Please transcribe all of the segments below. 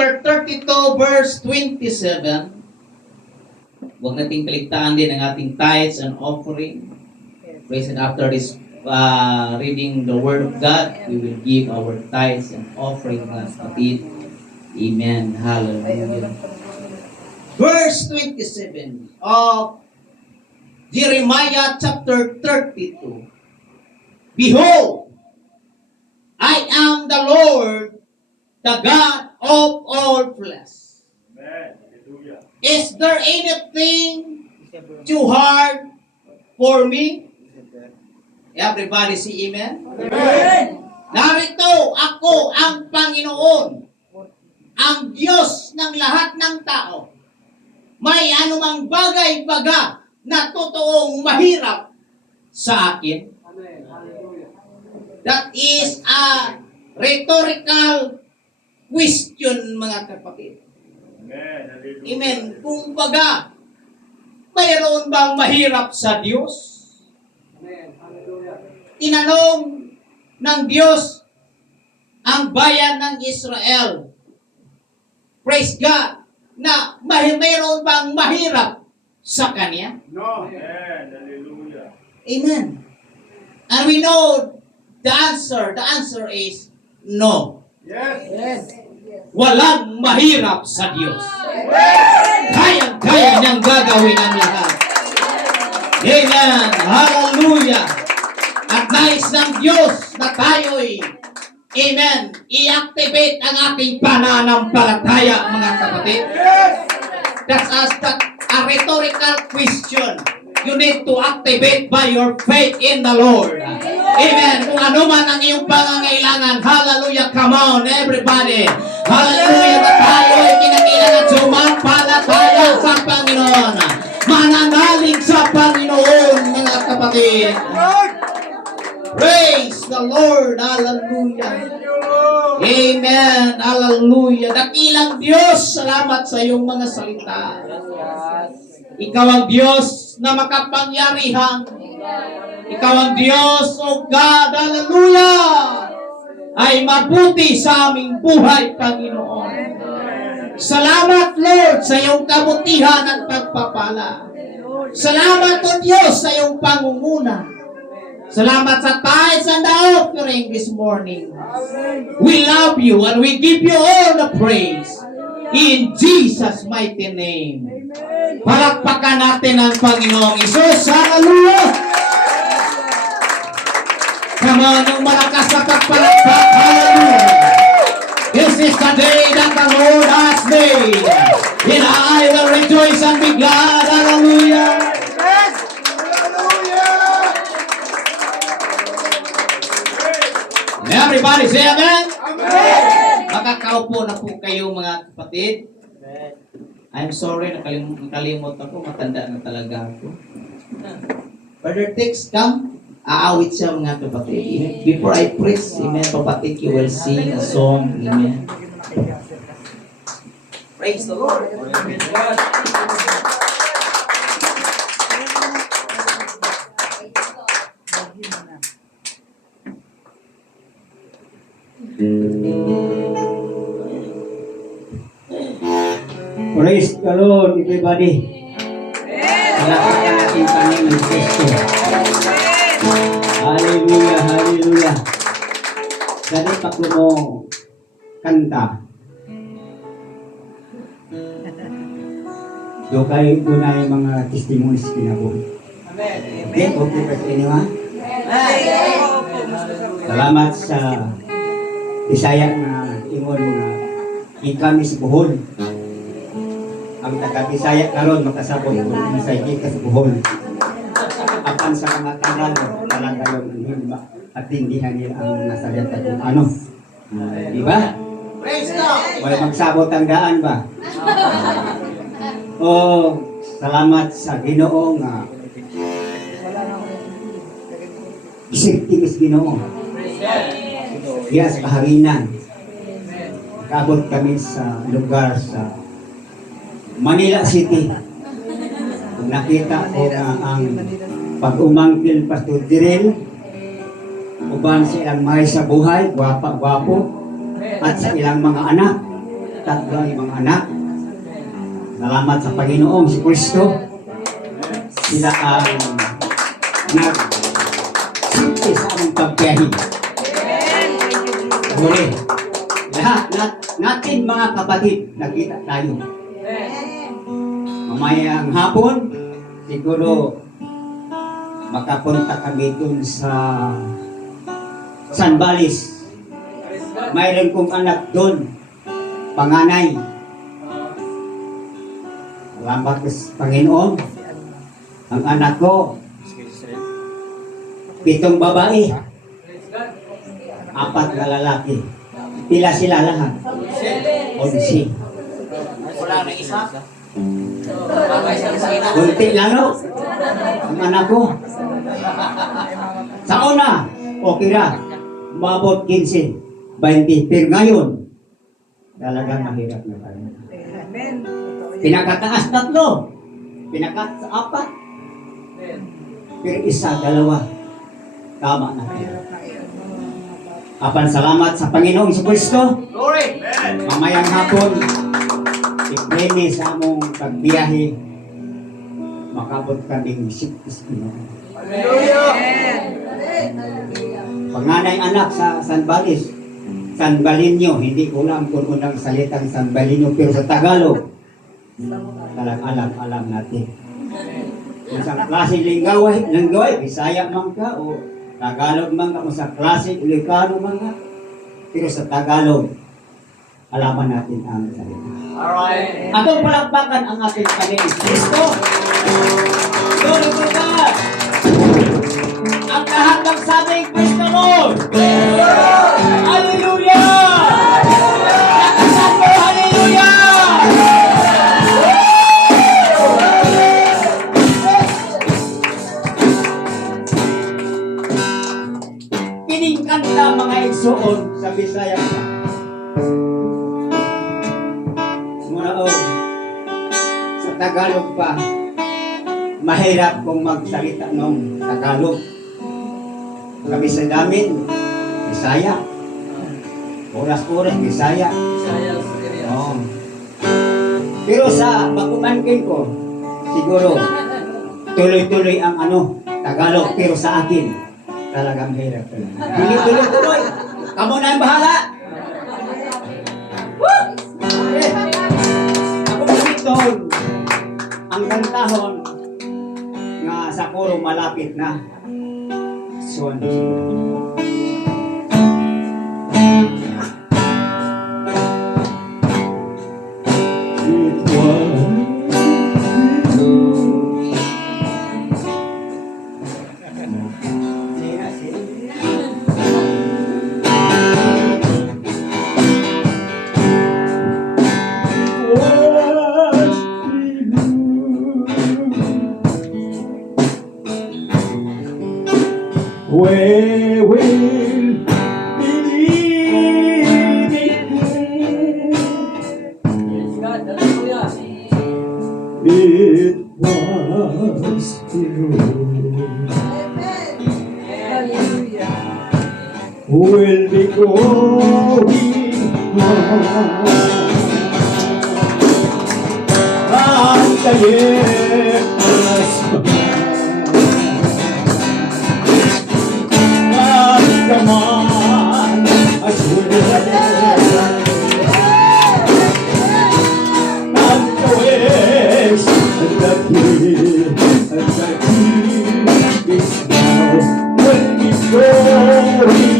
chapter 32, verse 27. Huwag nating kaligtaan din ang ating tithes and offering. Praise, and after this reading the Word of God, we will give our tithes and offering, mga kapatid. Amen. Hallelujah. Verse 27 of Jeremiah chapter 32. Behold, I am the Lord, the God of all flesh. Amen. Hallelujah. Is there anything too hard for me? Everybody say amen? Amen. Narito ako ang Panginoon, ang Diyos ng lahat ng tao. May anumang bagay-baga na totoong mahirap sa akin. That is a rhetorical question, mga kapatid. Amen. Hallelujah. Amen. Kung baga, mayroon bang mahirap sa Diyos? Tinanong ng Diyos ang bayan ng Israel. Praise God, na mayroon bang mahirap sa Kanya? No. Amen. Hallelujah. Amen. And we know the answer. The answer is no. Yes. Walang mahirap sa Diyos. Kayang-kaya niyang gagawin ang lahat. Amen. Hallelujah. At nais ng Diyos na tayo'y, amen, i-activate ang ating pananampalataya, mga kapatid. That's a rhetorical question. You need to activate by your faith in the Lord. Amen. Kung ano man ang iyong pangangailangan, hallelujah, come on, everybody. Hallelujah, na tayo ay kinakailangan sumampalataya sa Panginoon. Mananalig sa Panginoon, mga kapatid. Praise the Lord. Hallelujah. Amen. Hallelujah. Dakilang Diyos, salamat sa iyong mga salita. Ikaw ang Diyos na makapangyarihan. Ikaw ang Diyos, O God, hallelujah, ay mabuti sa aming buhay, Panginoon. Salamat, Lord, sa iyong kabutihan at pagpapala. Salamat, O Diyos, sa iyong pangunguna. Salamat sa tithes and the offering this morning. We love you and we give you all the praise. In Jesus' mighty name. Palakpakan natin ang Panginoong Isus. Hallelujah! Come on, yung malakas na pagpalakpak. Hallelujah! This is the day that the Lord has made. And I will rejoice and be glad. Hallelujah! Everybody say amen? Amen. Makakaupo na po kayo, mga kapatid. I'm sorry, nakalimot ako. Matanda na talaga ako. Brother Tex, come. Aawit siya, mga kapatid. Amen. Before I preach, amen, kapatid, you will sing a song. Amen. Praise the Lord. Praise the Lord, everybody. Palakpakan natin Panginoon Kristo. Hallelujah, hallelujah. Dali pa ko mo kanta. Do kayo tunay mga testimonies kinabuhi. Okay, okay pa sa inyo ha? Salamat sa Bisaya na ingon mga ikami sa Bohol. Ang taga-Bisaya karon makasabot kung isay kita sa Bohol. Apan sa mga tanan talaga yung hindi atindihan nila ang nasalita kung ano. Di ba? Praise God. Wala magsabot ang daan ba? Salamat sa Ginoo nga isiptimis Ginoo. Yes, kahanginan. Kaabot kami sa lugar sa Manila City. Kung nakita ko na ang pag-umangkil Pastor Diril, uban sa ilang may sa buhay, gwapa-gwapo, at sa ilang mga anak. tatlo ang mga anak. Salamat sa Panginoong si Kristo. Sila ang nag-simple sa aming pagbiyahe. Huli. Lahat natin mga kapatid, nagkita tayo. Mamayang hapon, siguro makapunta kami dun sa San Balis. Mayroon kong anak dun, panganay. Salamat sa Panginoon. Ang anak ko, 7 babae, 4 na lalaki. Pila sila lahat? 11. Wala na isa. Kunti lang no? Ang anak ko. Sa una, okay ra. Mabot 15, 20. Pero ngayon, talagang mahirap na tayo. Pinakataas 3. Pinakataas 4. Pero 1, 2. Tama na. Apan salamat sa Panginoong Kristo. Glory! Mamayang hapon, ipremi sa among pagbiyahe, makabot kaming sipis Pinoy. Panganay anak sa San Balis, San Balinyo, hindi ko alam kung unang salitang San Balinyo, pero sa Tagalog, alam natin. Kung sa klase linggaway, Bisaya man ka, o Tagalog man ka, kung sa klase Ilocano man ka, pero sa Tagalog, alaman natin ang salita. Alright. Atong palakpakan ang ating Panginoon Kristo. Glory to God. Ang lahat ng sabing Kristo Lord. Hallelujah! Lakasan mo, hallelujah! Kining kanta mga igsoon sa Bisaya pa. Muna sa Tagalog pa, mahirap kung magsalita ng Tagalog. Kami sa namin, Bisaya. Oras-oras, Bisaya. Oh. Pero sa pagkumangkin ko, siguro, tuloy-tuloy ang Tagalog. Pero sa akin, talagang hirap. Hindi tuloy-tuloy. Kamu na ang bahala. Woo! Eh, ako dito, ang kantahon nga sa kuro malapit na. So, We will believe in it was you. We'll be going home. And the years come on, I swear. And the waves and the key is now when we going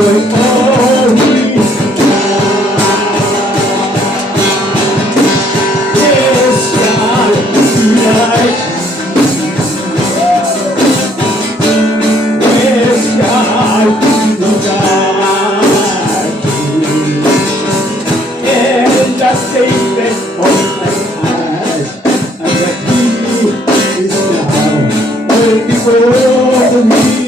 tayo'y always Yes, God, like Yes, God, like And the statement of my eyes And that He is now Way before me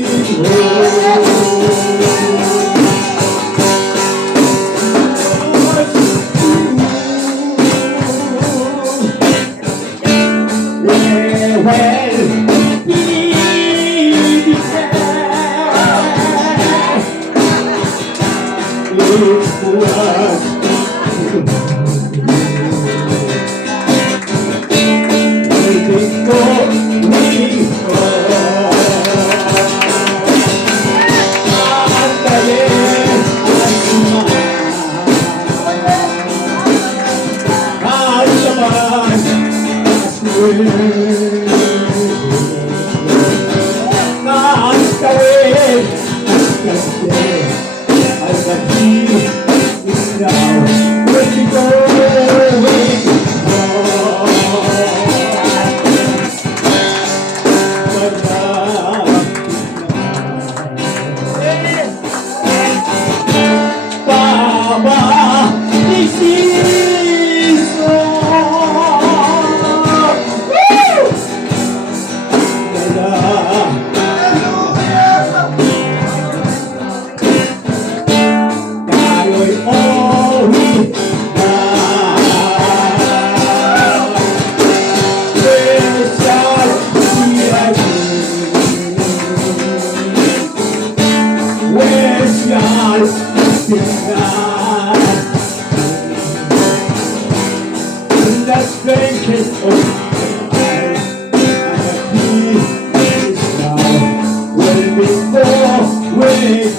Baba, this is Tayo'y always Where's God? In the strength of my and the peace is now when before we is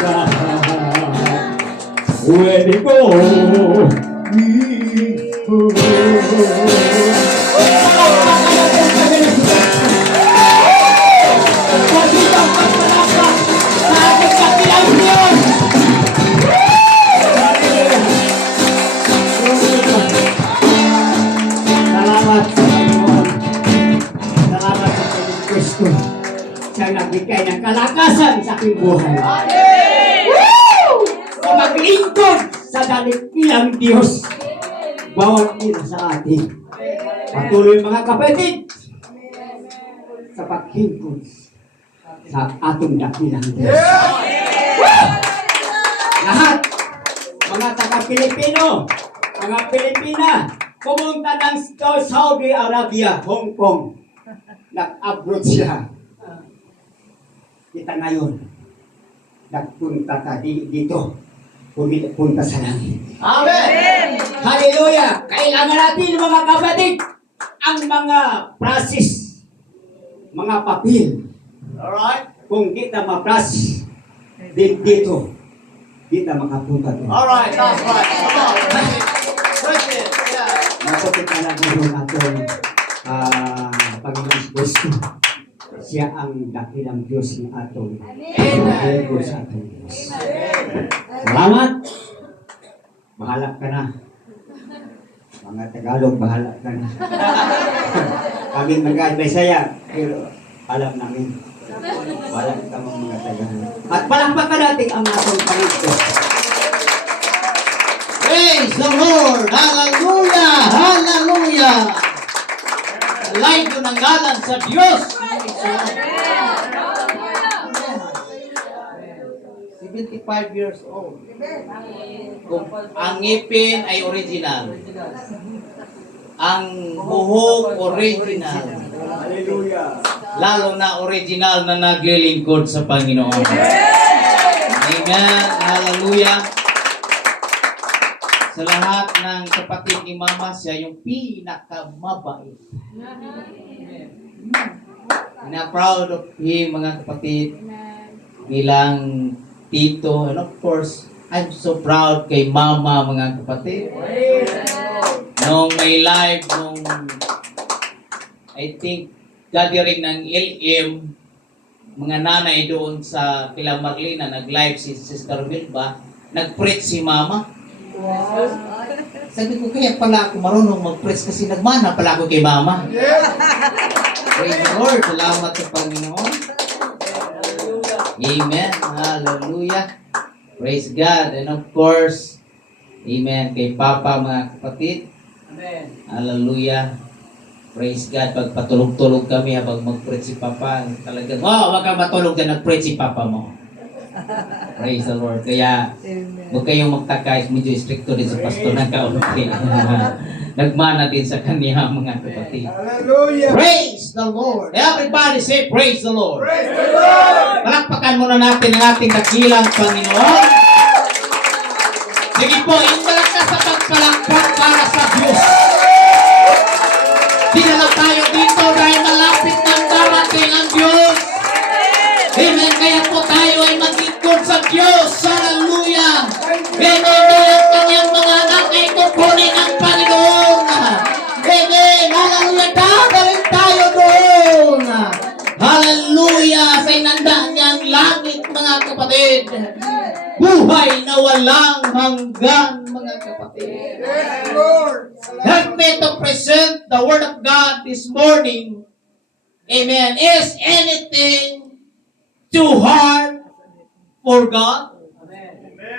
God when we go we Salamat sa Panginoon. Salamat sa Panginoon Kristo. Siya nagbigay ng kalakasan sa aking buhay. Sa maglingkod sa dakilang Diyos. Bawat isa sa atin. Patuloy mga kapatid sa paglingkod sa atong dakilang Diyos. Lahat mga taga-Pilipino, mga Pilipina, pumunta ng Saudi Arabia, Hong Kong. Nag-abroad siya. Kita ngayon, nagpunta dito. Punta sa langit. Amen. Hallelujah! Kailangan natin mga kapatid, ang mga process, mga papel. Alright. Kung kita ma-process, dito, kita makapunta doon. Alright, that's right. Come on. Preach it. Yeah. Napapit na lang mo natin Panginoon Kristo. Siya ang dakilang Diyos ng atong Diyos sa ating Diyos. Salamat! Bahala ka na. Mga Tagalog, bahala ka na. Kami mag-Bisaya, pero alam namin. Wala ka mga Tagalog. At palakpakan natin ang atong Panginoon. Praise the Lord. Hallelujah. Hallelujah. Alay ko ng ngalan sa Diyos. 75 years old. Kung ang ngipin ay original. Ang buhok original. Hallelujah. Lalo na original na naglilingkod sa Panginoon. Amen. Hallelujah. Sa lahat ng kapatid ni Mama, siya yung pinakamabait. Na proud of him, mga kapatid, bilang tito. And of course, I'm so proud kay Mama, mga kapatid. Nung may live, I think gathering ng LM, mga nanay doon sa kila Marlena, nag-live si Sister Wilba, nag-preach si Mama. Sabi ko, kaya pala ako marunong mag-preach kasi nagmana pala ako kay Mama. Praise the Lord. Salamat sa Panginoon. Amen. Hallelujah. Praise God. And of course, amen, kay Papa, mga kapatid. Amen. Hallelujah. Praise God. Pag patulog-tulog kami habang mag-preach si Papa, talagang, wag kang matulog ka, nag-preach si Papa mo. Praise the Lord. Kaya, huwag kayong magtaka, medyo stricto din sa pastor ng kaunti. Nagmana din sa kanya, mga kapatid. Hallelujah. Praise the Lord. Everybody say, praise the Lord. Praise the Lord. Palakpakan muna natin ang ating dakilang Panginoon. Sige po, indalag ka sa pagpalakpak para sa Diyos. Dinala tayo dito dahil malapit ng darating ang Diyos. Amen. Kaya po tayo ay maglingkod sa Diyos. Hallelujah. Amen. Kaya ang kanyang mga anak ay kukunin ng Panginoon. Amen. Hallelujah. Dadaling tayo doon. Hallelujah. Sa inanda niyang langit, mga kapatid. Buhay na walang hanggan, mga kapatid. Yes, Lord. Help me to present the Word of God this morning. Amen. Is anything too hard for God?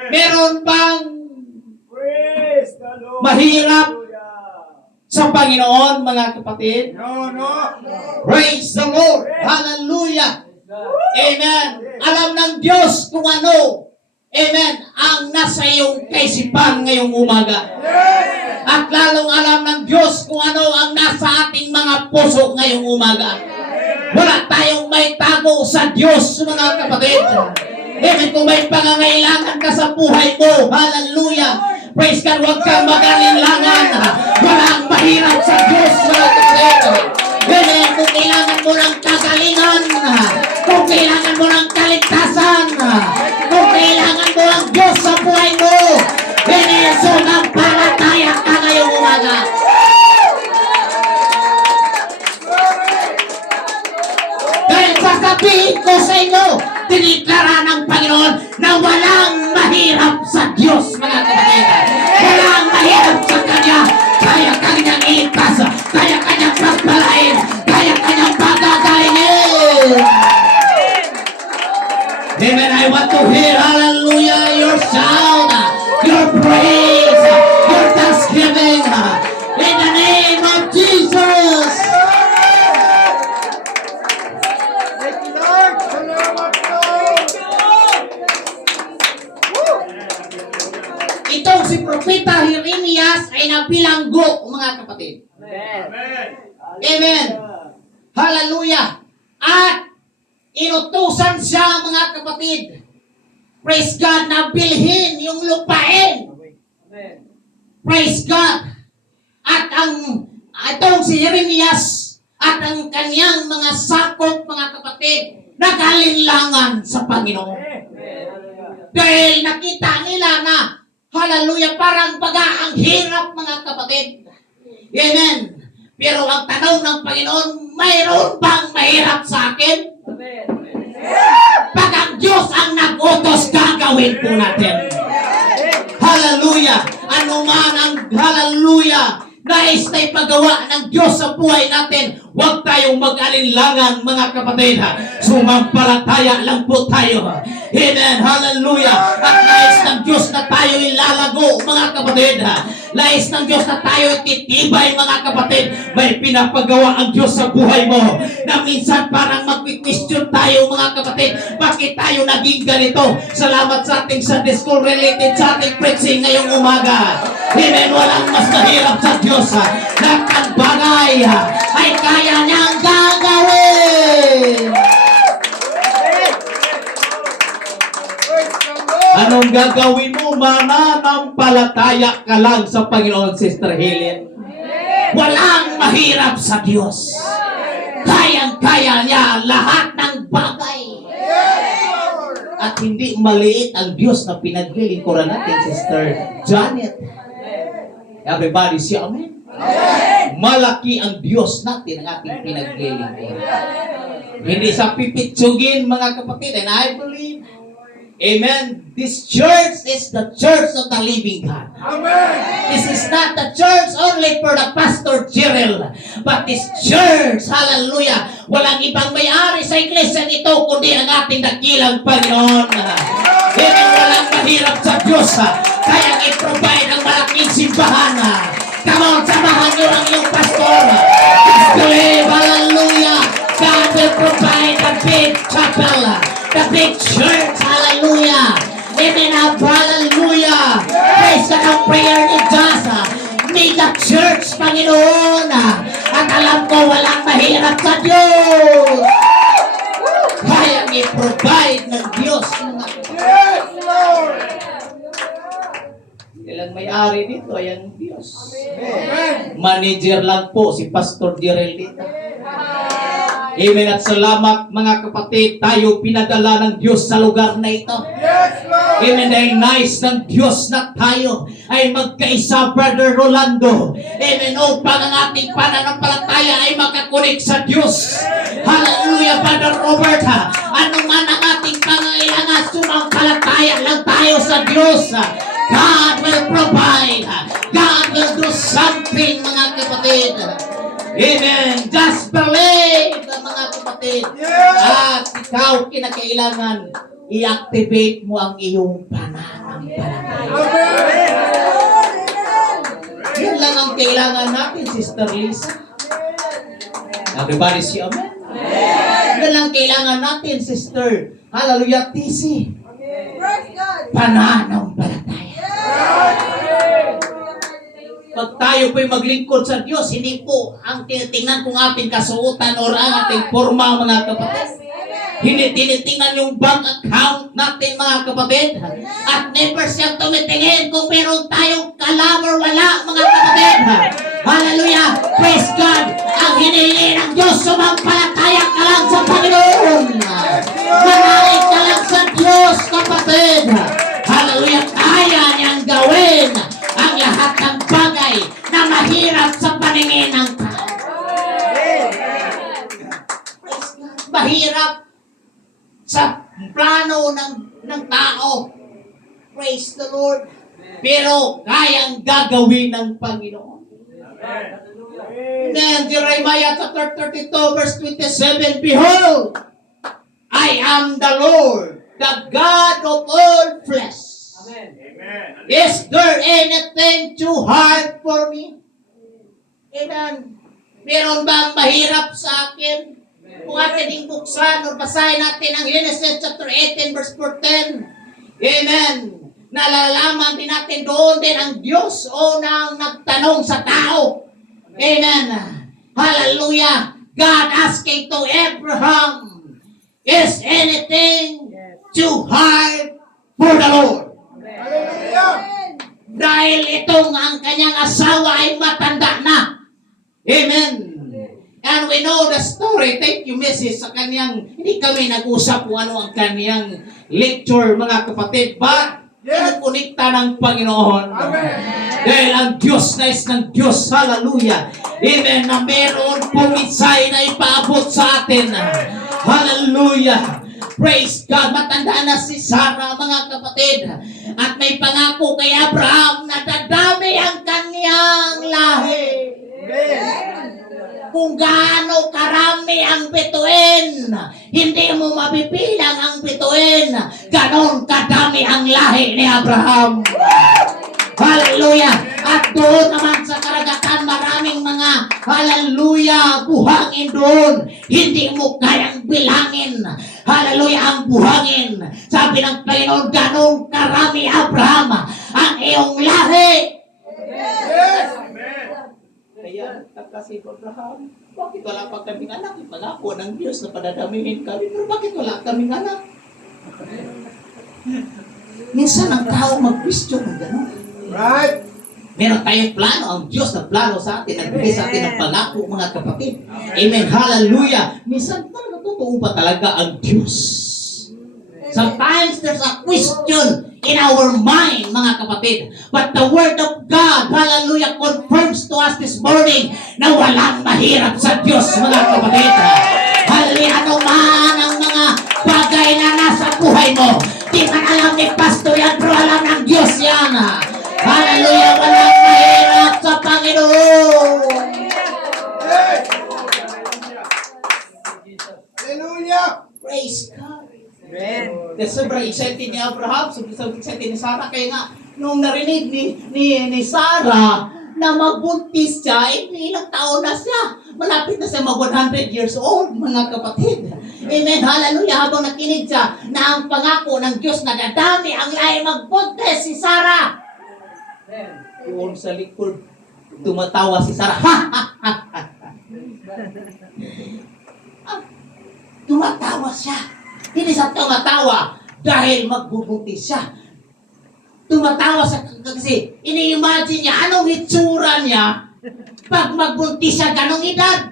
Meron bang Praise the Lord. mahirap Hallelujah. sa Panginoon, mga kapatid? No, no. Praise the Lord. Hallelujah. Amen. Alam ng Diyos kung ano, amen, ang nasa iyong kaisipan ngayong umaga. At lalong alam ng Diyos kung ano ang nasa ating mga puso ngayong umaga. Wala tayong may tago sa Diyos, mga kapatid. Amen. Kung may pangangailangan ka sa buhay mo, hallelujah. Praise God, huwag kang mag-alinlangan. Walang mahirap sa Diyos, mga kapatid. Amen. Kung kailangan mo ng kagalingan, kung kailangan mo ng kaligtasan, kung kailangan mo ang Diyos sa buhay mo, amen. So, nagpalataya ka ngayong umaga. Dahil sasabihin ko sa inyo, tiniklara ng Panginoon na walang mahirap sa Diyos, mga kapatid. Walang mahirap sa Kanya. Kaya Kanyang iligtas, kaya Kanyang pagpalain, kaya Kanyang pagagaling. Amen. I want to hear, hallelujah, your sound, your praise, your thanksgiving. In the name of Jesus. Thank you, Lord. Salamat, Lord. Itong si Propeta Jeremias ay nabilanggo, mga kapatid. Amen. Amen. Hallelujah. At inutusan siya, mga kapatid. Praise God, na bilhin yung lupain. Praise God. At itong si Jeremias at ang kanyang mga sakop, mga kapatid, nagalinlangan sa Panginoon. Dahil nakita nila na, hallelujah, parang baga ang hirap, mga kapatid. Amen. Pero ang tanong ng Panginoon, mayroon bang mahirap sa akin? Pag ang Diyos ang nag-utos, gagawin po natin. Hallelujah. Ano man ang hallelujah nais na ipagawa ng Diyos sa buhay natin, huwag tayong mag-alinlangan, mga kapatid. Sumampalataya lang po tayo. Amen. Hallelujah. At nais ng Diyos na tayo ilalago, mga kapatid. Nais ng Diyos na tayo titibay, mga kapatid. May pinapagawa ang Diyos sa buhay mo na minsan parang mag-question tayo, mga kapatid. Bakit tayo naging ganito? Salamat sa ating Sunday School related sa ating preaching ngayong umaga. Amen. Walang mas mahirap sa Diyos. Lahat ng bagay ay kaya niyang gagawin. Praise the Lord. Anong gagawin mo? Mananampalataya ka lang sa Panginoon, Sister Helen. Walang mahirap sa Diyos. Kayang-kaya niya lahat ng bagay. At hindi maliit ang Diyos na pinaglilingkuran natin, Sister Janet. Everybody say amen. Malaki ang Diyos natin ang ating pinaglilingkuran. Hindi sa pipitsugin, mga kapatid, and I believe, amen, this church is the church of the living God. This is not the church only for the Pastor Gerald, but this church, hallelujah, walang ibang may-ari sa iglesia nito, kundi ang ating dakilang Panginoon. Amen, walang mahirap sa Diyos, kaya i-provide ang malaking simbahan. Come on, samahan niyo ang iyong pastor. Believe, hallelujah, God will provide the big chapel, the big church, hallelujah. Amen, hallelujah. Praise God, ang prayer ni Diyos. Mega church, Panginoon. At alam ko, walang mahirap sa Diyos. Kaya i-provide ng Diyos. Ilang may-ari dito ay ang Diyos. Manager lang po si Pastor Direl dito. Amen at salamat mga kapatid, tayo pinadala ng Diyos sa lugar na ito. Amen, dahil nice ng Diyos na tayo ay magkaisa, Brother Rolando. Amen, upang ang ating pananampalataya ay makakunik sa Diyos. Hallelujah, Brother Robert. Ano man ang ating pangailangan, sumampalataya lang tayo sa Diyos. God will provide. God will do something, mga kapatid. Amen. Just believe, mga kapatid. At ikaw kinakailangan i-activate mo ang iyong pananampalataya. Yan lang ang kailangan natin, Sister Lisa. Everybody say amen? Yan lang kailangan natin, Sister. Hallelujah, TC. Pananampalataya. Pag tayo po'y maglingkod sa Diyos, hindi po ang tinitingnan kung ating kasuotan o ang ating forma, mga kapatid. Hindi tinitingnan yung bank account natin, mga kapatid. At never siyang tumitingin kung meron tayong kalam or wala, mga kapatid. Hallelujah! Praise God! Ang hinihingi ng Diyos, sumampalataya ka lang sa Panginoon. Manalig ka lang sa Diyos, kapatid. Hallelujah! Kaya niyang gawin ang lahat ng bagay na mahirap sa paningin ng tao. Mahirap sa plano ng tao. Praise the Lord. Pero kayang gagawin ng Panginoon. Then Jeremiah chapter 32 verse 27, behold, I am the Lord, the God of all flesh. Amen. Is there anything too hard for me? Amen. Meron bang mahirap sa akin? Kung atin yung buksan o basahin natin ang Genesis chapter 18 verse 14. Amen. Nalalaman din natin doon din ang Diyos o nang nagtanong sa tao. Amen. Hallelujah. God asking to Abraham, is anything too hard for the Lord? Dahil itong ang kanyang asawa ay matanda na. Amen. And we know the story. Thank you, Mrs. Sa kanyang, hindi kami nag-usap kung ano ang kanyang lecture, mga kapatid. But, kinukunikta ng Panginoon. Dahil ang Diyos na is ng Diyos. Hallelujah. Amen. Na meron pong isay na ipaabot sa atin. Hallelujah. Praise God. Matanda na si Sarah, mga kapatid. At may pangako kay Abraham na dadami ang kanyang lahi. Kung gaano karami ang bituin, hindi mo mabibilang ang bituin. Ganon kadami ang lahi ni Abraham. Hallelujah. At doon naman sa karagatan, maraming mga hallelujah, buhangin doon. Hindi mo kayang bilangin. Hallelujah, ang buhangin. Sabi ng Panginoon, ganong karami, Abraham, ang iyong lahi. Kaya, kasi Abraham, bakit wala pa kaming anak? Ipangako ng Diyos na padadamihin kami, pero bakit wala kaming anak? Minsan ang tao mag-question ng gano'n. Right? Meron tayong plano, ang Diyos na plano sa atin, nagbigay sa atin ng pangako, mga kapatid. Amen, hallelujah. Minsan, totoo ba talaga ang Diyos? Sometimes there's a question in our mind, mga kapatid. But the Word of God, hallelujah, confirms to us this morning na walang mahirap sa Diyos, mga kapatid. Hallelujah, ano man ang mga bagay na nasa buhay mo, di man alam ni Pastor yan, pero alam ng Diyos yan. Hallelujah, walang mahirap sa Panginoon. Hallelujah. Praise God. Kaya sobrang excited ni Abraham, sobrang excited ni Sarah. Kaya nga, nung narinig ni Sarah na magbuntis siya, ilang taon na siya. Malapit na siya mag 100 years old, mga kapatid. Amen. Hallelujah. Habang nakinig siya na ang pangako ng Diyos na dadami ang lahi magbuntis si Sarah. Doon sa likod, tumatawa si Sarah. Tumatawa siya. Hindi siya tumatawa dahil magbubuntis siya. Tumatawa siya kasi ini-imagine niya anong itsura niya pag magbuntis siya ganong edad.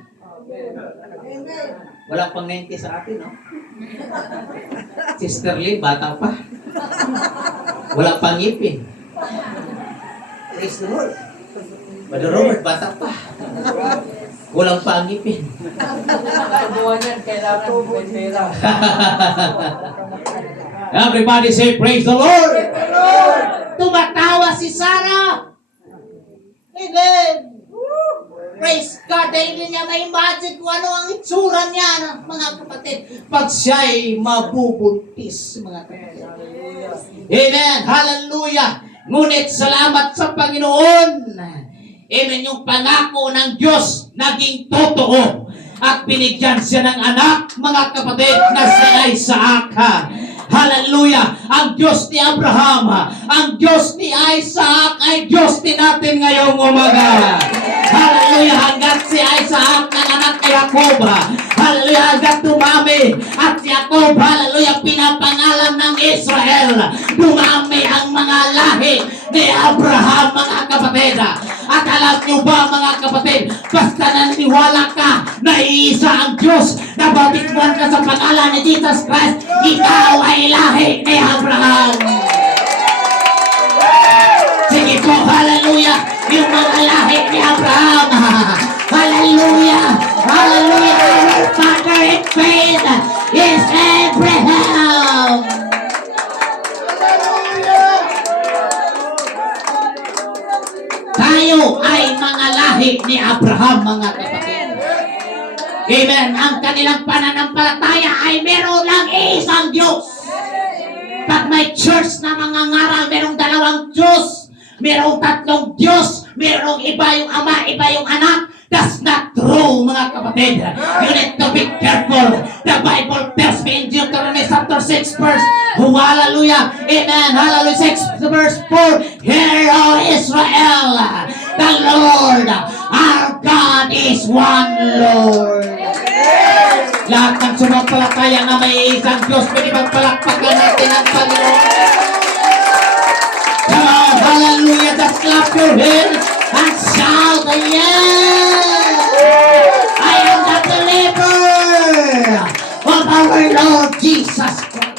Wala pang 90 sa atin, no? Sister Lee, bata pa. Wala pang ngipin. Praise the Lord. Brother Robert, bata pa. Walang pa ang ngipin. Buwanan, kailangan may pera. Everybody say, praise the Lord. Tumatawa si Sarah. Amen. Praise God. Dahil hindi niya ma-imagine kung ano ang itsura niya, mga kapatid. Pag siya'y mabubuntis, mga kapatid. Amen. Hallelujah. Ngunit salamat sa Panginoon. Amen. Yung pangako ng Diyos naging totoo. At binigyan siya ng anak, mga kapatid, na si Isaac. Hallelujah! Ang Diyos ni Abraham, ang Diyos ni Isaac ay Diyos din natin ngayong umaga. Hallelujah! Hanggat si Isaac nanganak kay Jacob, hallelujah! Hanggat dumami at si Jacob, hallelujah! Pinapangalan ng Israel. Dumami ang mga lahi ni Abraham, mga kapatid. At alam niyo ba, mga kapatid, basta naniniwala ka na iisa ang Diyos, na batikwan ka sa pangalan ni Jesus Christ, ikaw ay lahi ni Abraham. Sige po, hallelujah, yung mga lahi ni Abraham. Hallelujah, hallelujah, our father in faith is Abraham. Tayo ay mga lahi ni Abraham, mga kapatid. Amen. Ang kanilang pananampalataya ay meron lang isang Diyos. Pag may church na mga ngaral, merong dalawang Diyos. Merong tatlong Diyos. Merong iba yung Ama, iba yung Anak. That's not true, mga kapatid. You need to be careful. The Bible tells me in Deuteronomy chapter 6 verse, hallelujah, amen, hallelujah, 6 verse 4, Hear, O Israel, the Lord, our God is one Lord. Lahat ng sumampalataya na may isang Diyos, pwede magpalakpakan natin ang Panginoon. Come on, hallelujah, just clap your hands and shout, yes! I am the believer of our Lord Jesus Christ.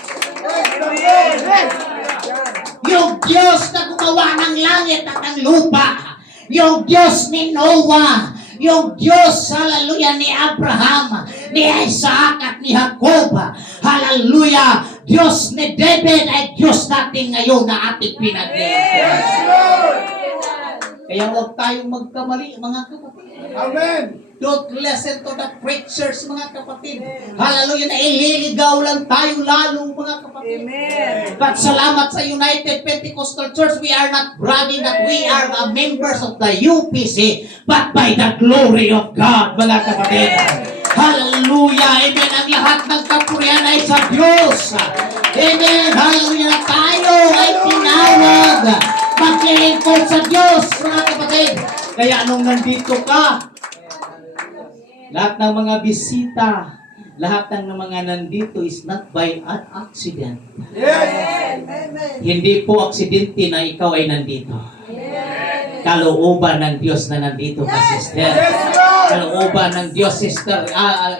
Yung Diyos na gumawa ng langit at ng lupa, yung Diyos ni Noah, yung Diyos, hallelujah, ni Abraham, ni Isaac at ni Jacob, hallelujah, Diyos ni David ay Diyos natin ngayon na ating pinaglingkuran. Kaya huwag tayong magkamali, mga kapatid. Amen. Don't listen to the preachers, mga kapatid. Hallelujah, na ililigaw lang tayo lalo, mga kapatid. Amen. But salamat sa United Pentecostal Church, we are not bragging that we are members of the UPC, but by the glory of God, mga kapatid. Hallelujah, amen. Ang lahat ng kapurihan ay sa Diyos. Amen, hallelujah, na tayo ay tinawag maglilingkod sa Diyos, mga kapatid. Kaya nung nandito ka, lahat ng mga bisita, lahat ng mga nandito is not by an accident. Yes. Hindi po aksidente na ikaw ay nandito. Kalooban ng Diyos na nandito ka, sister. Kalooban ng Diyos, sister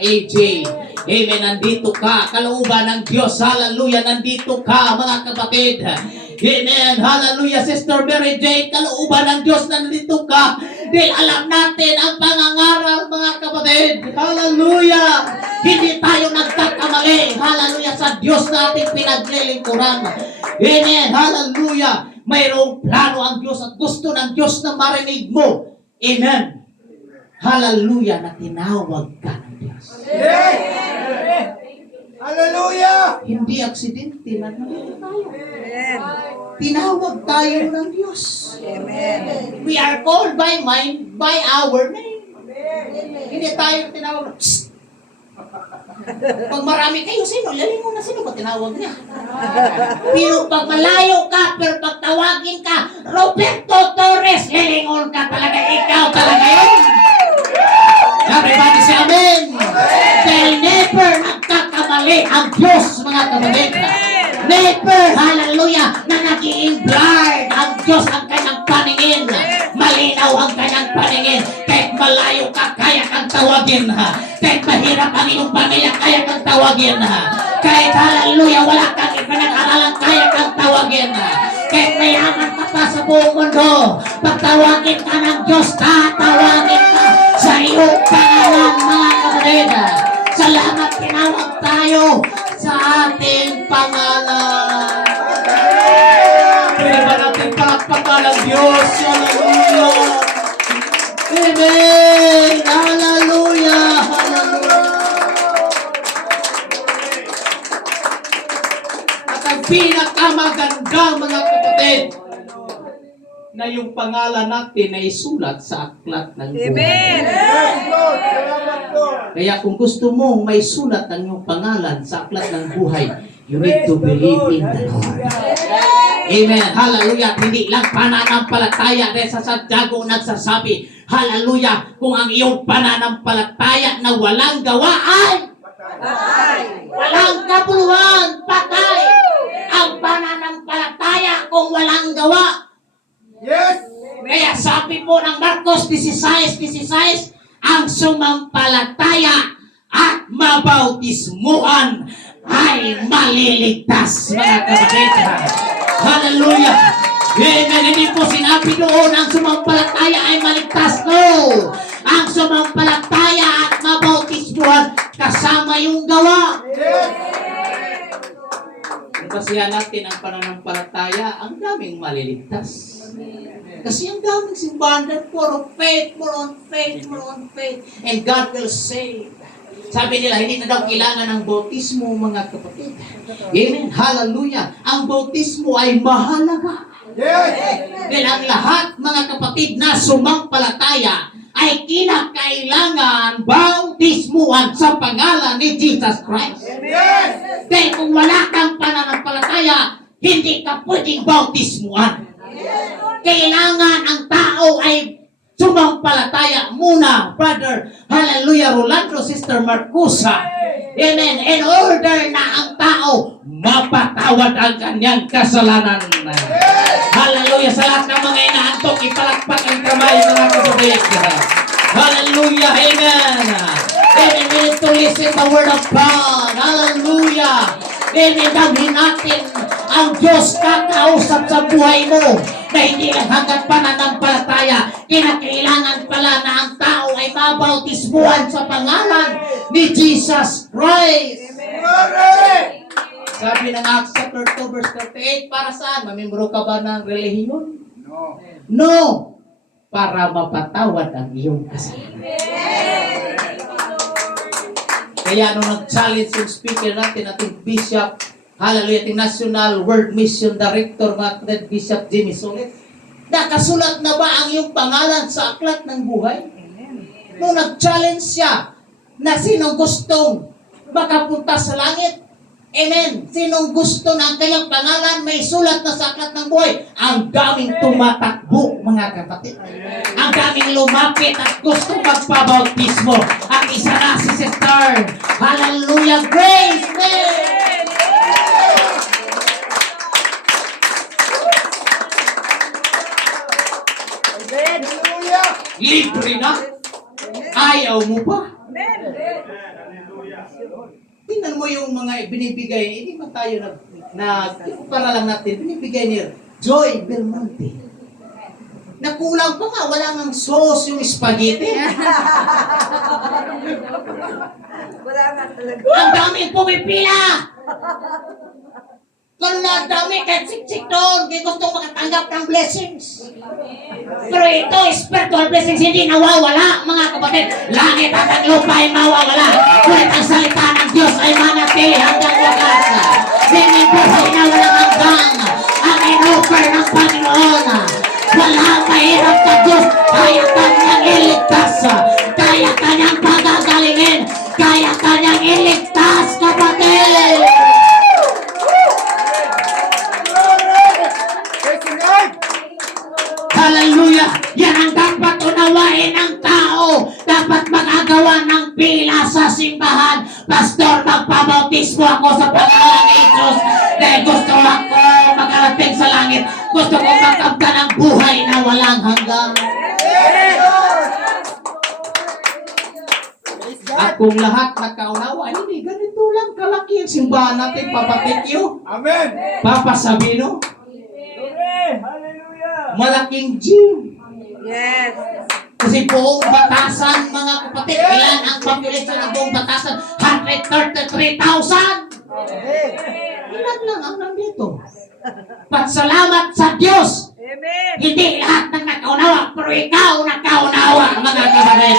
AJ. Amen, nandito ka. Kalooban ng Diyos, hallelujah, nandito ka, mga kapatid. Amen. Hallelujah. Sister Mary Jane, kalooban ng Diyos na nandito ka. Dahil alam natin ang pangangaral, mga kapatid. Hallelujah. Hindi tayo nagkakamali. Hallelujah. Sa Diyos na ating pinaglilingkuran. Amen. Hallelujah. Mayroong plano ang Diyos at gusto ng Diyos na marinig mo. Amen. Hallelujah. Na tinawag ka ng Diyos. Hallelujah! Hindi aksidente na tayo. Tinawag tayo ng Diyos. We are called by our name. Hindi tayo tinawag. Psst! Pag marami kayo, sino? Lalim mo na sino ba tinawag niya? Pero pag malayo ka, pero pag tawagin ka, Roberto Torres, lilingon ka talaga. Ikaw talaga yun. Everybody say amen. Dahil never nagkakamali ang Diyos, mga kapatid. Never, hallelujah, na naging blind ang Diyos ang kanyang paningin. Malinaw ang kanyang paningin. Kahit malayo ka, kaya kang tawagin. Kahit mahirap ang iyong pamilya, kaya kang tawagin. Kahit, hallelujah, wala kang ipinag-aralan, kaya kang tawagin. Kahit mayaman ka pa sa buong mundo, pagtawagin ka ng Diyos, tatawagin ka sa iyong pangalan, mga kapatid. Salamat, tinawag tayo sa ating pangalan. Pwede ba natin palakpakan ang Diyos? Hallelujah! Amen! Hallelujah! Hallelujah! At ang pinakamaganda, mga kapatid, na yung pangalan natin ay isulat sa aklat ng buhay. Yes, Lord! Salamat, Lord! Kaya kung gusto mong may sulat ang iyong pangalan sa aklat ng buhay, you need to believe in the Lord. Amen. Hallelujah. Hindi lang pananampalataya dahil sa Santiago nagsasabi, hallelujah, kung ang iyong pananampalataya na walang gawa ay walang kapuluhan, patay. Ang pananampalataya kung walang gawa. Yes! Kaya sabi po ng Marcos 16:16, ang sumampalataya at mabautismuhan ay maliligtas, mga kapatid. Hallelujah! Amen. Hindi po sinabi doon ang sumampalataya ay maligtas. No! Ang sumampalataya at mabautismuhan kasama yung gawa. Kung basihan natin ang pananampalataya, ang daming maliligtas. Kasi ang daming simbahan na more on faith, more on faith, more on faith. And God will save. Sabi nila, hindi na daw kailangan ng bautismo, mga kapatid. Amen. Hallelujah. Ang bautismo ay mahalaga. Yes! Dahil ang lahat, mga kapatid, na sumampalataya ay kinakailangan bautismuhan sa pangalan ni Jesus Christ. Yes! Dahil kung wala kang pananampalataya, hindi ka pwedeng bautismuhan. Kailangan ang tao ay sumampalataya muna, Brother, hallelujah, Rolando, Sister Marcusa. Amen. In order na ang tao mapatawad ang kanyang kasalanan. Hallelujah. Sa lahat ng mga inaantok, ipalakpak ang kamay, mga kapatid. Hallelujah. Amen. Amen. We need to listen the word of God. Hallelujah. Amen. Damhin natin ang Diyos kakausap sa buhay mo na hindi lang hanggang pananampalataya. Kinakailangan pala na ang tao ay mabautismuhan sa pangalan ni Jesus Christ. Glory! Sabi ng Acts chapter 2 verse 38, para saan? Mamembro ka ba ng relihiyon? No. No! Para mapatawad ang iyong kasalanan. Kaya nung nag-challenge yung speaker natin, ating Bishop, hallelujah, ating National World Mission Director, mga Bishop Jimmy Solet, nakasulat na ba ang iyong pangalan sa aklat ng buhay? Nung nag-challenge siya, na sinong gustong makapunta sa langit? Amen. Sinong gusto na ang kanyang pangalan may sulat na sa aklat ng buhay? Ang daming tumatakbo, mga kapatid. Ang daming lumapit at gusto magpabautismo. Ang isa na si Sister, hallelujah, Grace. Amen. Hallelujah! Libre na. Ayaw mo pa. Hallelujah. Tingnan mo yung mga binibigay, hindi man tayo na para lang natin, binibigay ni Joy Belmonte. Nakulang pa nga, wala nang sauce yung spaghetti. Wala nga talaga. Ang daming pumipila! Kung na dami, kahit siksik doon, kaya gusto makatanggap ng blessings. Pero ito, spiritual blessings, hindi nawawala, mga kapatid. Langit at ang lupa ay mawawala. Ngunit ang salita ng Diyos ay manatili hanggang wakas. Hindi buhay na walang hanggang. Ang in-offer ng Panginoon. Walang mahirap sa Diyos. Kaya kanyang iligtas. Kaya kanyang pagagalingin. Kaya kanyang iligtas, kapatid. Hallelujah! Yan ang dapat unawain ng tao. Dapat magagawa ng pila sa simbahan. Pastor, magpabautismo ako sa pangalan ni Jesus. Dahil gusto ako makarating sa langit. Gusto ko makamtan ng buhay na walang hanggang. At kung lahat nakaunawa, hindi ganito lang kalaki ang simbahan natin, Papa Tekyo, Amen. Papa Sabino, Hallelujah. malaking gym. Yes. Kasi buong batasan, mga kapatid, ilan ang population ng buong batasan? 133,000! Ilan lang ang nandito. Pasalamat sa Diyos! Amen. Hindi lahat ng nakaunawa, pero ikaw nakaunawa, mga kapatid.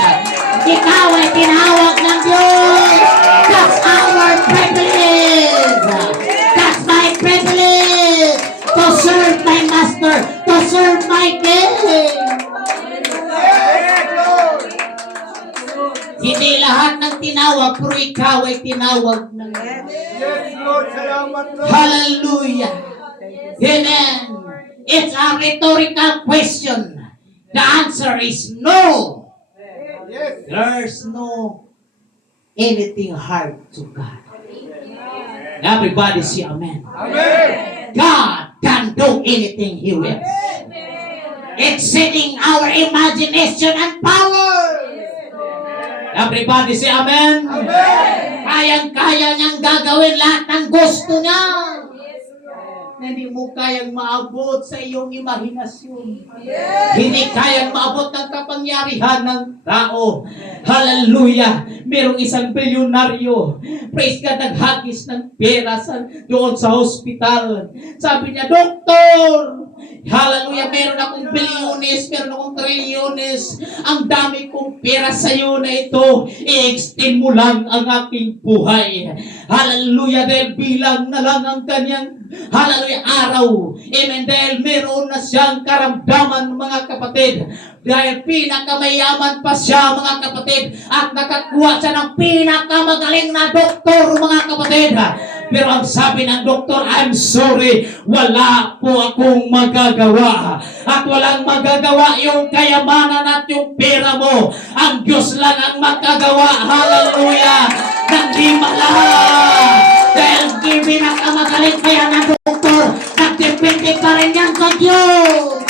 Ikaw ay tinawag ng Diyos! That's our privilege! That's my privilege! To serve my Master! To serve my King! Hindi lahat ng tinawag, pero ikaw ay tinawag ng Diyos. Yes, Lord. Salamat, Lord. Hallelujah! Amen! It's a rhetorical question. The answer is no. Yes. There's no anything hard to God. Everybody say amen. Amen. God can do anything He wills. Exceeding our imagination and power. Everybody say amen. Amen. Kayang-kaya niyang gagawin lahat ng gusto niya. Na hindi mo kayang maabot sa iyong imahinasyon. Hindi kayang maabot ng kapangyarihan ng tao. Hallelujah! Merong isang bilyonaryo. Praise God, naghagis ng pera doon sa hospital. Sabi niya, Doktor! Hallelujah! Meron akong bilyones, meron akong trilyones. Ang dami kong pera sa iyo na ito. I-extend mo lang ang aking buhay. Hallelujah! Dahil bilang na lang ang kanyang hallelujah, araw. Amen. Dahil meron na siyang karamdaman, mga kapatid. Dahil pinakamayaman pa siya, mga kapatid. At nakakuha siya ng pinakamagaling na doktor, mga kapatid. Pero ang sabi ng doktor, I'm sorry, wala po akong magagawa. At walang magagawa yung kayamanan at yung pera mo. Ang Diyos lang ang magagawa. Hallelujah. Nang di malahat. Dahil pinakamagaling kaya ng doktor, nagdepende pa rin yan sa Diyos.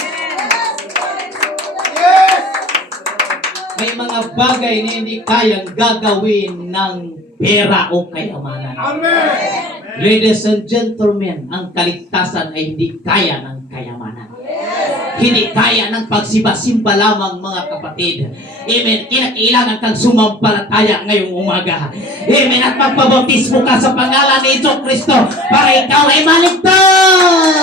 May mga bagay na hindi kayang gagawin ng pera o kayamanan. Amen. Ladies and gentlemen, ang kaligtasan ay hindi kaya ng kayamanan. Hindi kaya ng pagsiba-simba lamang, mga kapatid. Amen. Kinakailangan kang sumampalataya ngayong umaga. Amen. At magpabautismo ka sa pangalan ni Jesu Kristo para ikaw ay maligtas.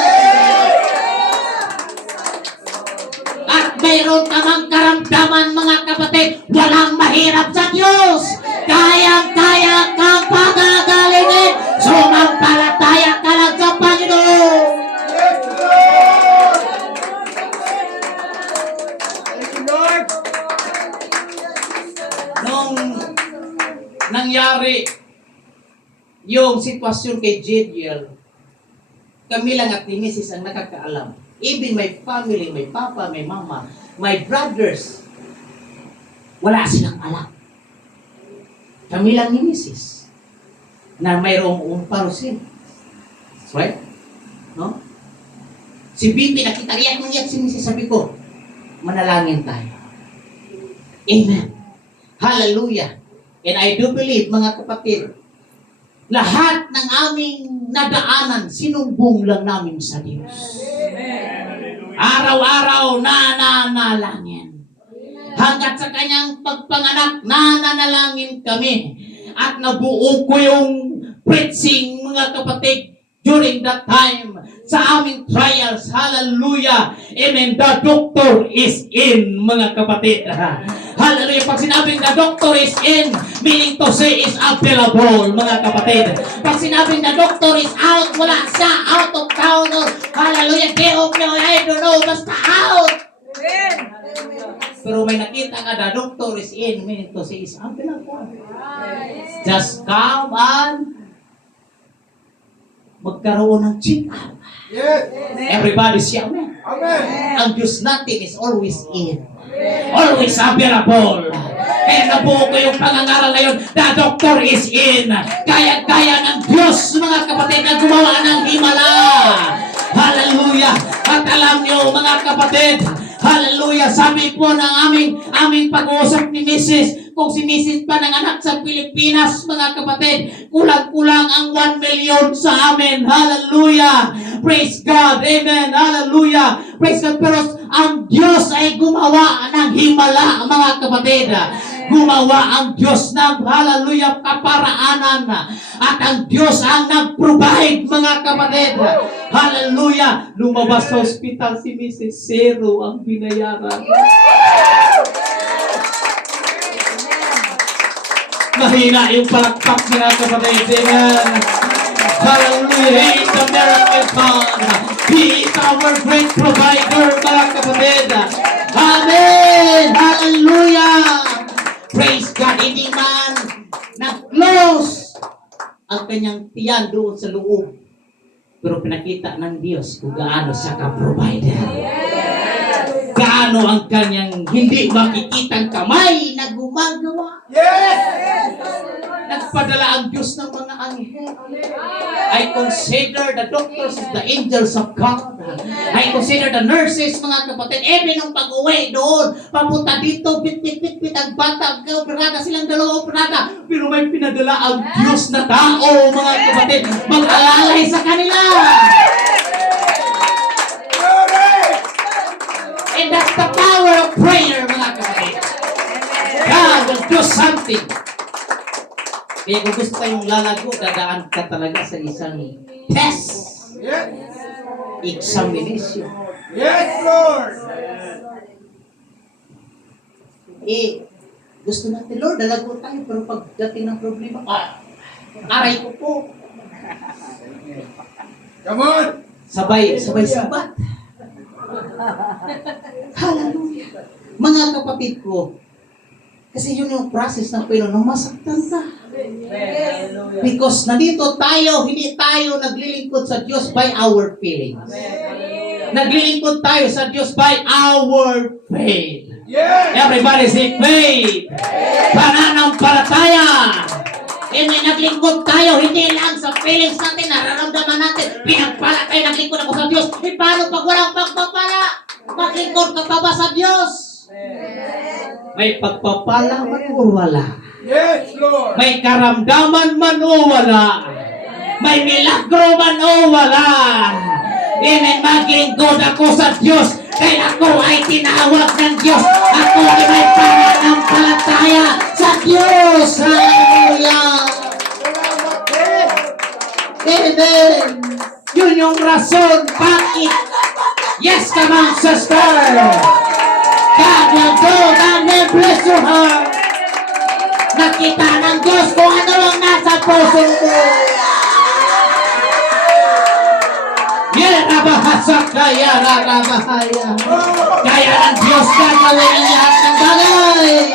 At mayroon ka mang karamdaman, mga kapatid, walang mahirap sa Diyos. Kayang-kaya kang pagagalingin. Sumampalataya ka lang sa Panginoon. Nung nangyari yung sitwasyon kay Jediel, kami lang at ni Mrs. ang nakakaalam. Even my family, my papa, my mama, my brothers, wala silang alam. Kami lang ni Mrs. na mayroong umparosin. Right? No? Si Bibi, nakita riyak ng iyak si Mrs. Sabi ko, manalangin tayo. Amen. Hallelujah. And I do believe, mga kapatid, lahat ng aming nadaanan, sinumbong lang namin sa Diyos. Araw-araw nananalangin. Hanggat sa kanyang pagpanganak, nananalangin kami. At nabuo ko yung preaching, mga kapatid, during that time, sa aming trials. Hallelujah. Amen. The doctor is in, mga kapatid. Hallelujah. Pag sinabing the doctor is in, meaning to say is available, mga kapatid. Pag sinabing the doctor is out, wala siya, out of town. Hallelujah. I don't know, basta out. Pero may nakita ka, the doctor is in, meaning to say is available. Just come and magkaroon ng check-up. Yes. Everybody say amen. Amen. Ang Diyos natin is always in. Always available. Kaya nabuo ko yung pangangaral ngayon, the doctor is in. Kaya-kaya ng Diyos, mga kapatid, na gumawa ng himala. Hallelujah. At alam niyo, mga kapatid, hallelujah, sabi po ng aming pag-uusap ni Mrs. Kung si Mrs. pa ng anak sa Pilipinas, mga kapatid, kulang-kulang ang 1 million sa amin. Hallelujah. Praise God. Amen. Hallelujah. Praise God. Pero ang Diyos ay gumawa ng himala, mga kapatid. Gumawa ang Diyos ng, hallelujah, kaparaanan. At ang Diyos ang nag-provide, mga kapatid. Hallelujah. Lumabas sa hospital si Mrs. Zero ang binayaran. Mahina yung palakpak, mga kapatid. Amen. Hallelujah. He is the miracle God. He is our great provider, mga kapatid. Amen. Hallelujah. Praise God. Hindi man nag-close ang kanyang tiyan doon sa loob. Pero pinakita ng Diyos kung gaano siya ka-provider. Gaano ang kanyang hindi makikitang kamay na gumagawa. Yes. Nagpadala ang Diyos ng mga anghel. I consider the doctors as the angels of God. I consider the nurses, mga kapatid. Even nung pag-uwi doon, papunta dito, bit ang bata, operada silang dalawa operada. Pero may pinadala ang Diyos na tao, mga kapatid, mag-alalay sa kanila. And that's the power of prayer, mga kapatid. God will do something. Kaya kung gusto kayong lalago, dadaan ka talaga sa isang test. Yes. Examination. Yes, Lord. Gusto natin, Lord, lalago tayo, pero pagdating ng problema, aray ko po. Come on. Sabay sabat. Hallelujah. Mga kapatid ko, kasi yun yung process ng Panginoon, masaktan ka. Because nandito tayo, hindi tayo naglilingkod sa Diyos by our feelings. Naglilingkod tayo sa Diyos by our faith. Yes. Everybody say faith. Pananampalataya. Naglingkod tayo, hindi lang sa feelings natin, nararamdaman natin, pinagpala tayo, naglingkod ako sa Diyos. Paano pag walang pagpapala? Maglingkod ka pa ba sa Diyos? May pagpapala man o wala? Yes, Lord. May karamdaman man o wala? May milagro man o wala? Amen. Maglingkod ako sa Diyos kaya ako ay tinawag ng Diyos. Ako ay may pananampalataya sa Diyos. Hallelujah. Amen. Yun yung rason bakit. Yes, come on, sister. God will go down and bless your heart. Nakita ng Diyos kung ano ang nasa puso mo. Kaya ng Diyos gagawin ang lahat ng bagay.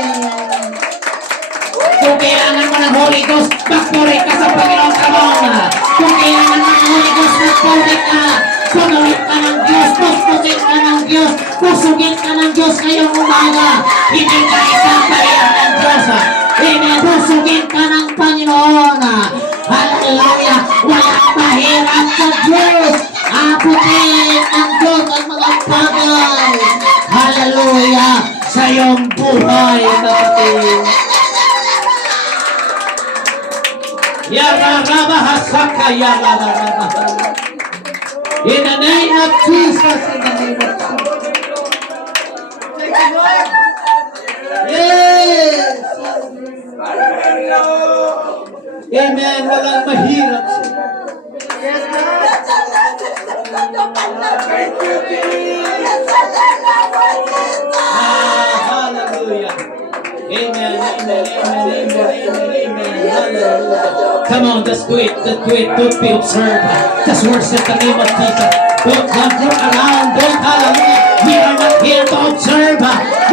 Kung kailangan mo ng Holy Ghost, magpuri ka sa Panginoon Kamon. Kung kailangan mo ng Holy Ghost, magpuri ka. Punulit ka ng Diyos, puspusin ka ng Diyos, pusugin ka ng Diyos ngayong umaga. Hindi ka ikapayan ng Diyos. Pusugin ka ng Panginoon. Hallelujah. Walang mahirap sa Diyos. Abutin ng Diyos ang mga bagay. Hallelujah. Sa iyong buhay, kapatid. Yararabahasaka, yararabahasaka. In the name of Jesus, in the name of Jesus. Yes! Amen. Walang mahirap sa hallelujah. Amen. Amen. Amen. Amen. Hallelujah. Come on, just do it. Just do it. Don't be observed. Just worship the name of Jesus. Don't look around. Don't hallelujah. We are not here to observe.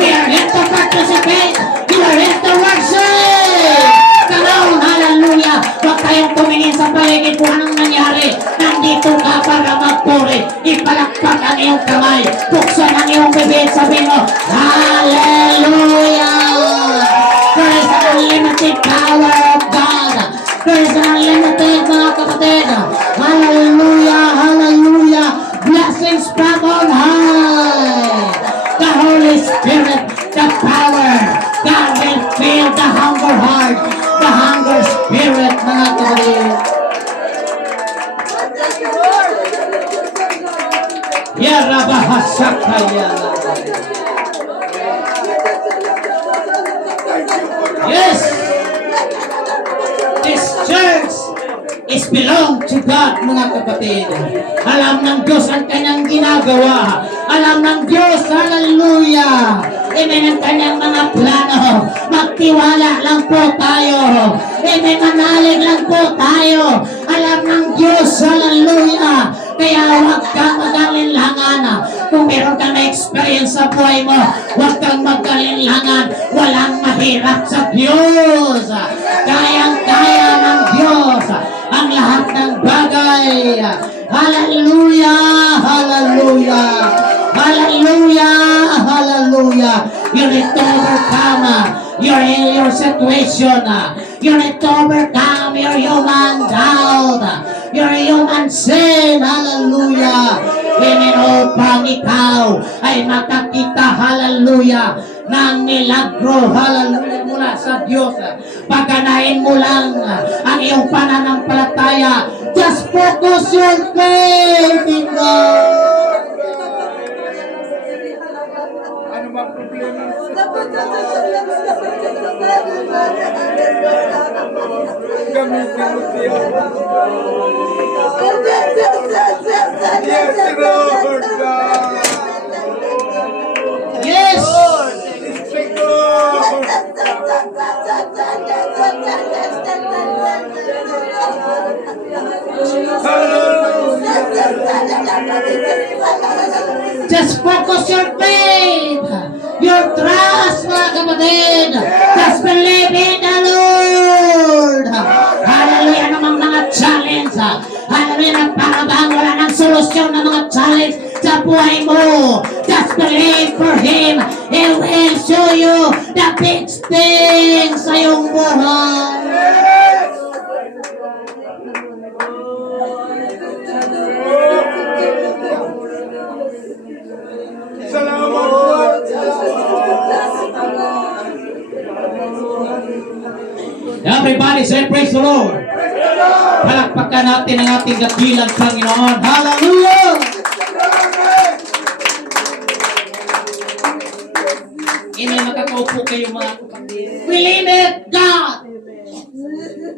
We are here to participate. We are here to worship. Come on, hallelujah. Huwag tayong tumingin sa paligid kung anong nangyari. Nandito ka para magpuri. Ipalakpak ang iyong kamay. Buksan ang iyong bibig. Sabihin mo, hallelujah. There is an unlimited power of God. There is an unlimited, mga kapatid. Hallelujah, hallelujah. Blessings from on high. The Holy Spirit, the power. God will fill the hunger heart, the hunger spirit, mga kapatid. Yarabahasaka, yes! This church is belong to God, mga kapatid. Alam ng Diyos ang kanyang ginagawa. Alam ng Diyos, hallelujah. Amen, ang kanyang mga plano. Magtiwala lang po tayo. Amen, manalig lang po tayo. Alam ng Diyos, hallelujah. Kaya huwag kang mag-alinlangan. Kung meron kang na-experience sa buhay mo, huwag kang mag-alinlangan. Walang mahirap sa Diyos. Kayang-kaya ng Diyos ang lahat ng bagay. Hallelujah! Hallelujah! Hallelujah! Hallelujah! You need to overcome your situation. You need to overcome your human doubt. Your human sin. Hallelujah! Amen. Upang ikaw ay makakita, hallelujah, ng milagro, hallelujah, mula sa Diyos. Paganahin mo lang ang iyong pananampalataya. Just focus your faith in God. Ano bang problema? Gamitin mo siya. Yes, Lord God. Yes! Say Lord. Just focus your faith, your trust, mga kapatid. Just believe in the Lord. Hallelujah, namang mga challenge. Hallelujah, na para bang wala ng solusyon ng mga challenge sa buhay mo. Just believe for Him. He will show you the big things sa iyong buhay. Salamat Lord. Everybody say praise the Lord. Palakpakan natin ang ating dakilang Panginoon. Hallelujah! Amen. Makakaupo kayo, mga kapatid. We limit God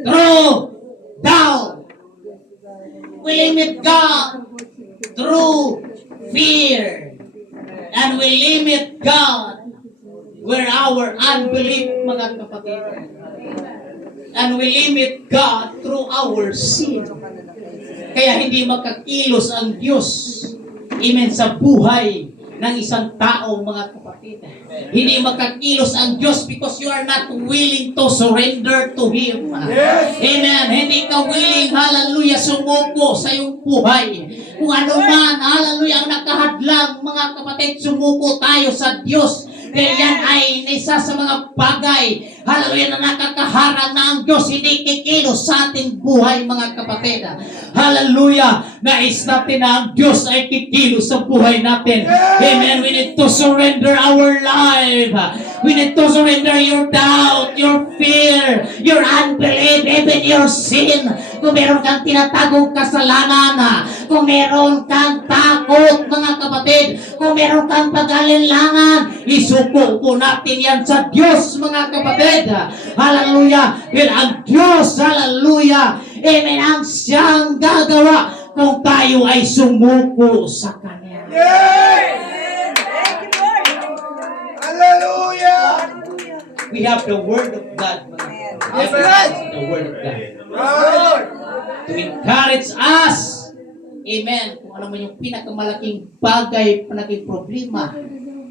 through doubt. We limit God through fear. And we limit God where our unbelief, mga kapatid. And we limit God through our sin. Kaya hindi makakilos ang Diyos, amen, sa buhay ng isang tao, mga kapatid. Hindi makakilos ang Diyos because you are not willing to surrender to Him. Yes. Amen. Hindi ka willing, hallelujah, sumuko sa iyong buhay. Kung ano man, hallelujah, ang nakahadlang, mga kapatid, sumuko tayo sa Diyos. Dahil yan ay isa sa mga bagay, hallelujah, na nakakaharang na ang Diyos hindi kikilos sa ating buhay, mga kapatid. Hallelujah, nais natin na ang Diyos ay kikilos sa buhay natin. Amen. We need to surrender our life. We need to surrender your doubt, your fear, your unbelief, even your sin. Kung meron kang tinatagong kasalanan, kung meron kang takot, mga kapatid, kung meron kang pag-alinlangan, isuko po natin yan sa Diyos, mga kapatid. Hallelujah. Dahil ang Diyos, hallelujah, amen, ang siyang gagawa kung tayo ay sumuko sa Kanya. Yes! Thank you, Lord. Hallelujah! We have the Word of God, mga kapatid. Yes, right. The Word of God. Right! To encourage us. Amen. Kung alam mo yung pinakamalaking bagay, panaking problema,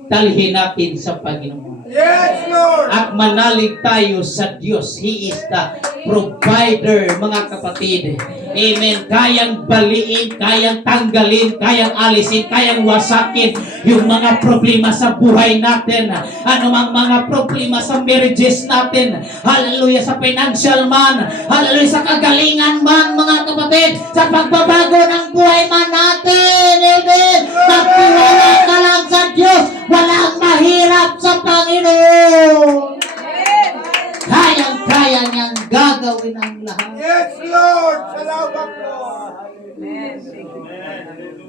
dalhin natin sa Panginoon. Yes, Lord! At manalig tayo sa Diyos. He is the provider, mga kapatid. Amen. Kayang baliin, kayang tanggalin, kayang alisin, kayang wasakin yung mga problema sa buhay natin. Anumang mga problema sa marriages natin. Hallelujah, sa financial man. Hallelujah, sa kagalingan man, mga kapatid. Sa pagbabago ng buhay man natin. Amen. Magtiwala ka lang sa Diyos. Walang mahirap sa Panginoon. Kayang-kaya niyang gagawin ang lahat. Yes, Lord! Salamat, Lord!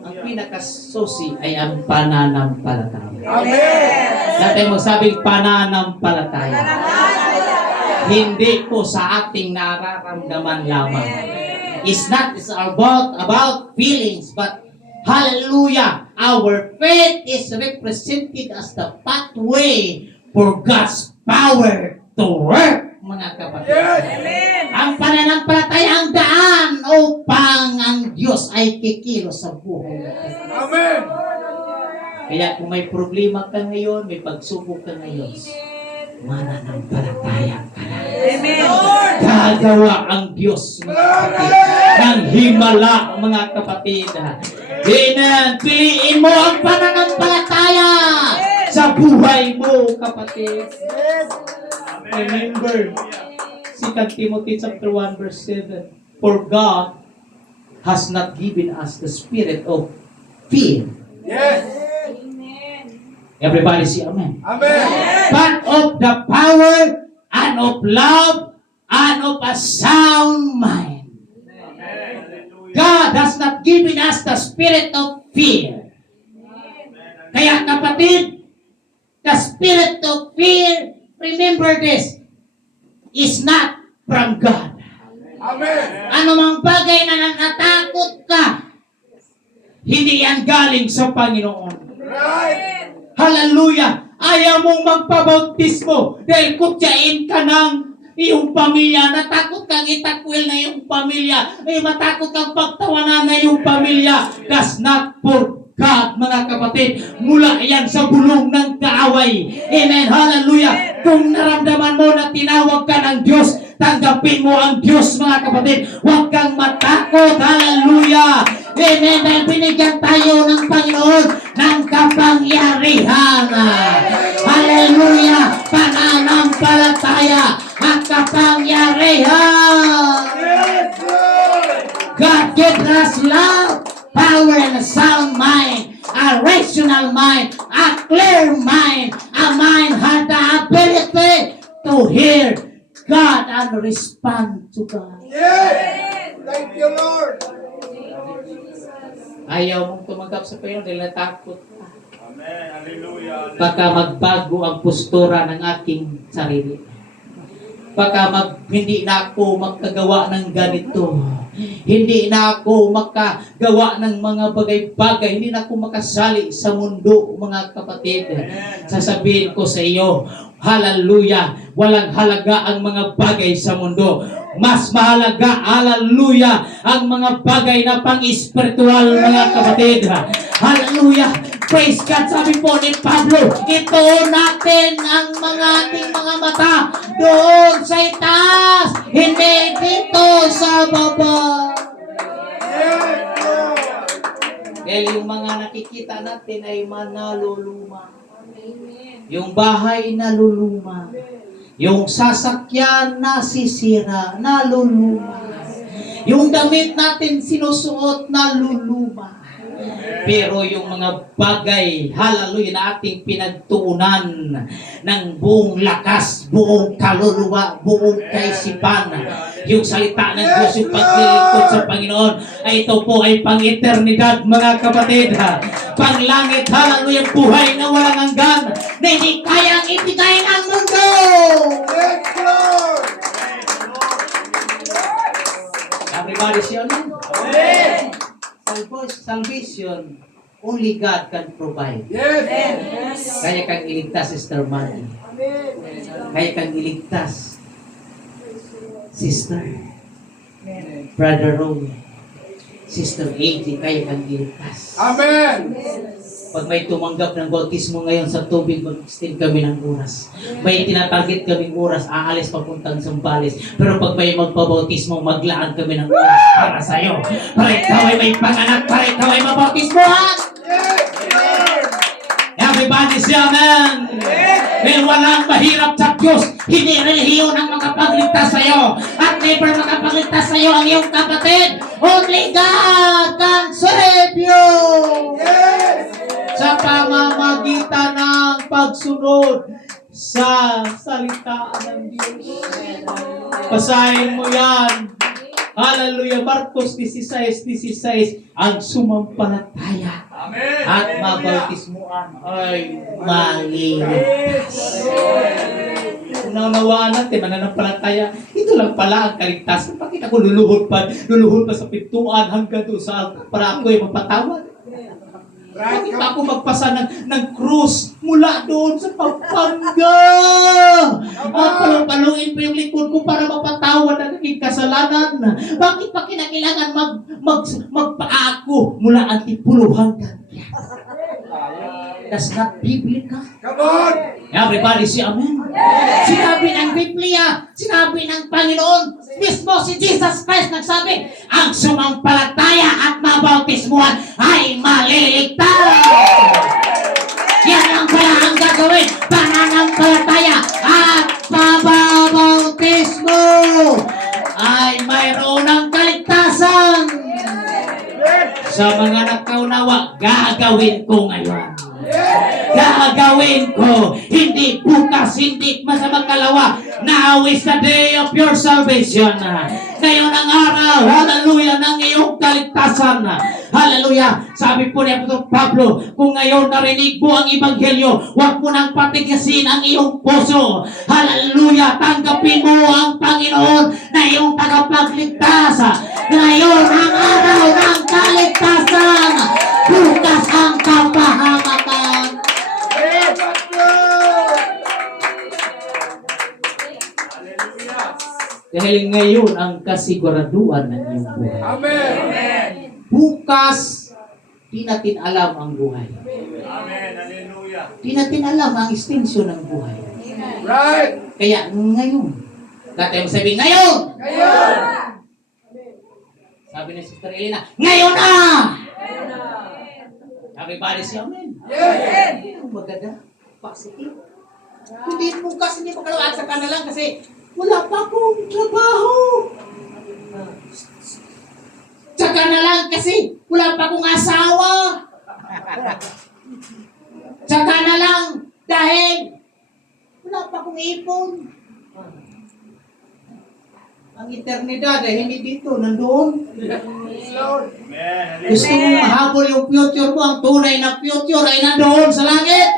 Ang pinakasusi ay ang pananampalataya. Amen! Dati magsabing pananampalataya. Hindi po sa ating nararamdaman lamang. It's not about feelings, but hallelujah, our faith is represented as the pathway for God's power to work, mga kapatid. Yes! Ang pananampalataya ang daan upang ang Diyos ay kikilos sa buhay natin. Amen! Kaya kung may problema ka ngayon, may pagsubok ka ngayon, mananampalataya ka na. Amen. Gagawa ang Diyos, mga kapatid, ng himala, mga kapatid. Amen. Piliin mo ang pananampalataya sa buhay mo, kapatid. Remember, 2 Timothy chapter 1 verse 7. For God has not given us the spirit of fear. Yes! Everybody say amen. Amen! But of the power and of love and of a sound mind. God has not given us the spirit of fear. Kaya kapatid, the spirit of fear, remember this, is not from God. Amen! Anumang bagay na natatakot ka, hindi yan galing sa Panginoon. Right! Hallelujah! Ayaw mong magpabautismo dahil kutyain ka ng iyong pamilya. Natakot kang itakwil na iyong pamilya. Ay matakot kang pagtawanan na iyong pamilya. That's not for God, mga kapatid. Mula yan sa bulong ng kaaway. Amen. Hallelujah. Kung naramdaman mo na tinawag ka ng Diyos, tanggapin mo ang Diyos, mga kapatid. Huwag kang matakot. Hallelujah. Amen. Dahil binigyan tayo ng Panginoon ng kapangyarihan. Hallelujah. Pananampalataya at kapangyarihan. Yes, Lord! God gives us love, power, and a sound mind, a rational mind, a clear mind. A mind has the ability to hear God and respond to God. Yes! Thank you, Lord! Ayaw mong tumanggap sa Panginoon dahil natakot ka. Amen! Hallelujah! Baka magbago ang postura ng aking sarili. Baka hindi na ako magkagawa ng ganito. Hindi na ako makagawa ng mga bagay-bagay. Hindi na ako makasali sa mundo, mga kapatid. Sasabihin ko sa iyo, hallelujah, walang halaga ang mga bagay sa mundo. Mas mahalaga, hallelujah, ang mga bagay na pang-espiritual, mga kapatid. Hallelujah. Praise God. Sabi po ni Pablo, ito natin ang mga ating mga mata doon sa itaas, hindi dito sa baba. Yes, Lord! Dahil yung mga nakikita natin ay manaluluma. Yung bahay naluluma. Yung sasakyan nasisira, naluluma. Yung damit natin sinusuot, naluluma. Pero yung mga bagay, hallelujah, na ating pinagtuunan ng buong lakas, buong kaluluwa, buong kaisipan, yung salita ng Diyos, yung paglilingkod sa Panginoon, ay ito po ay pang-eternidad, mga kapatid. Panglangit, hallelujah, buhay na walang hanggan, na hindi kayang ibigay ng mundo. Yes, Lord. Everybody say amen. Salvation, only God can provide. Yes. Kaya kang iligtas, Sister Manny. Kaya kang iligtas, Sister. Brother Roy. Sister AJ, kaya kang iligtas. Amen. Pag may tumanggap ng bautismo ngayon sa tubig, mag-extend kami ng oras. May tinatarget kaming oras, aalis papuntang Zambales. Pero pag may magpabautismo, maglaan kami ng oras para sa'yo. Para ikaw ay may panganak, para ikaw ay mabautismohan. Yes, Lord. Everybody say amen. Dahil walang mahirap sa Diyos. Hindi relihiyon ang makapagligtas sa'yo. At never makapagligtas sa'yo ang iyong kapatid. Only God can save you. Yes. Sa pamamagitan ng pagsunod sa salita ng Diyos. Basahin mo yan. Hallelujah. Marcos 16:16. Ang sumampalataya Amen. at mabautismuan ay maliligtas. Unawaan natin, mananampalataya. Ito lang pala ang kaligtasan. Bakit ako luluhod pa sa pintuan hanggang doon sa altar para ako ay mapatawad? Bakit pa ako magpasa ng krus mula doon sa Pampanga? Paluin pa yung likod ko para mapatawad ang aking kasalanan. Bakit pa kinakailangan magpaako mula Antipulo hanggang Pias? That's not biblical. Come on. Everybody say amen. Sinabi ng Biblia, sinabi ng Panginoon, mismo si Jesus Christ nagsabi, ang sumampalataya at mabautismuhan ay maliligtas. Yan ang pala ang gagawin, pananampalataya at mabautismo ay mayroon ng kaligtasan. Sa mga nakaunawa, gagawin ko ngayon. Gagawin ko, hindi bukas, hindi masamang kalawa. Now is the day of your salvation. Ngayon ang araw, hallelujah, ng iyong kaligtasan. Hallelujah. Sabi po ni Apostol Pablo, kung ngayon narinig mo ang Ebanghelyo, huwag mo nang patigasin ang iyong puso. Hallelujah. Tanggapin mo ang Panginoon na iyong tagapagligtas. Ngayon ang araw ng kaligtasan. Bukas ang kapahamakan. Yes, Lord. Dahil ngayon ang kasiguraduhan ng iyong buhay. Amen. Bukas, di natin alam ang buhay. Amen. Hallelujah. Di natin alam ang extension ng buhay. Right. Kaya ngayon, dati mo sabihin, ngayon! Ngayon. Sabi ni Sister Elena, ngayon na! Everybody say amen. Yes. Ang maganda, positive. Hindi bukas, hindi mo kalawat sa kanalang kasi wala pa akong trabaho. Tsaka na lang kasi wala pa akong asawa. Tsaka na lang dahil wala pa akong ipon. Ang eternidad ay hindi dito, nandoon. Lord. Amen. Gusto mong mahabol yung future mo, ang tunay na future ay nandoon sa langit.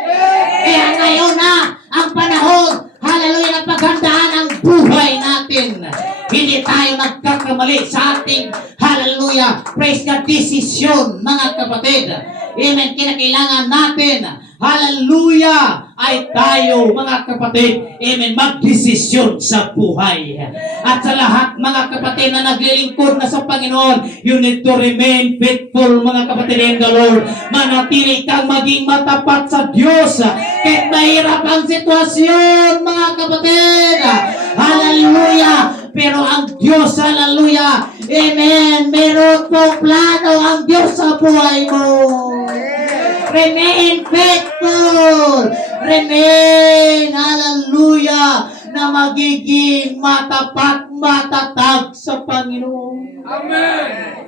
Kaya ngayon na ang panahon, hallelujah, na paghandaan ang buhay natin. Hindi tayo nagkakamali sa ating, hallelujah, praise God, desisyon, mga kapatid. Amen, kinakailangan natin, hallelujah, ay tayo, mga kapatid, amen, magdesisyon sa buhay. At sa lahat, mga kapatid na naglilingkod na sa Panginoon, you need to remain faithful, mga kapatid in the Lord. Manatili kang maging matapat sa Diyos. Kahit mahirap ang sitwasyon, mga kapatid. Hallelujah. Pero ang Diyos, hallelujah, amen, meron pong plano ang Diyos sa buhay mo. Remain faithful. Remain, hallelujah, na magiging matapat, matatag sa Panginoon. Amen.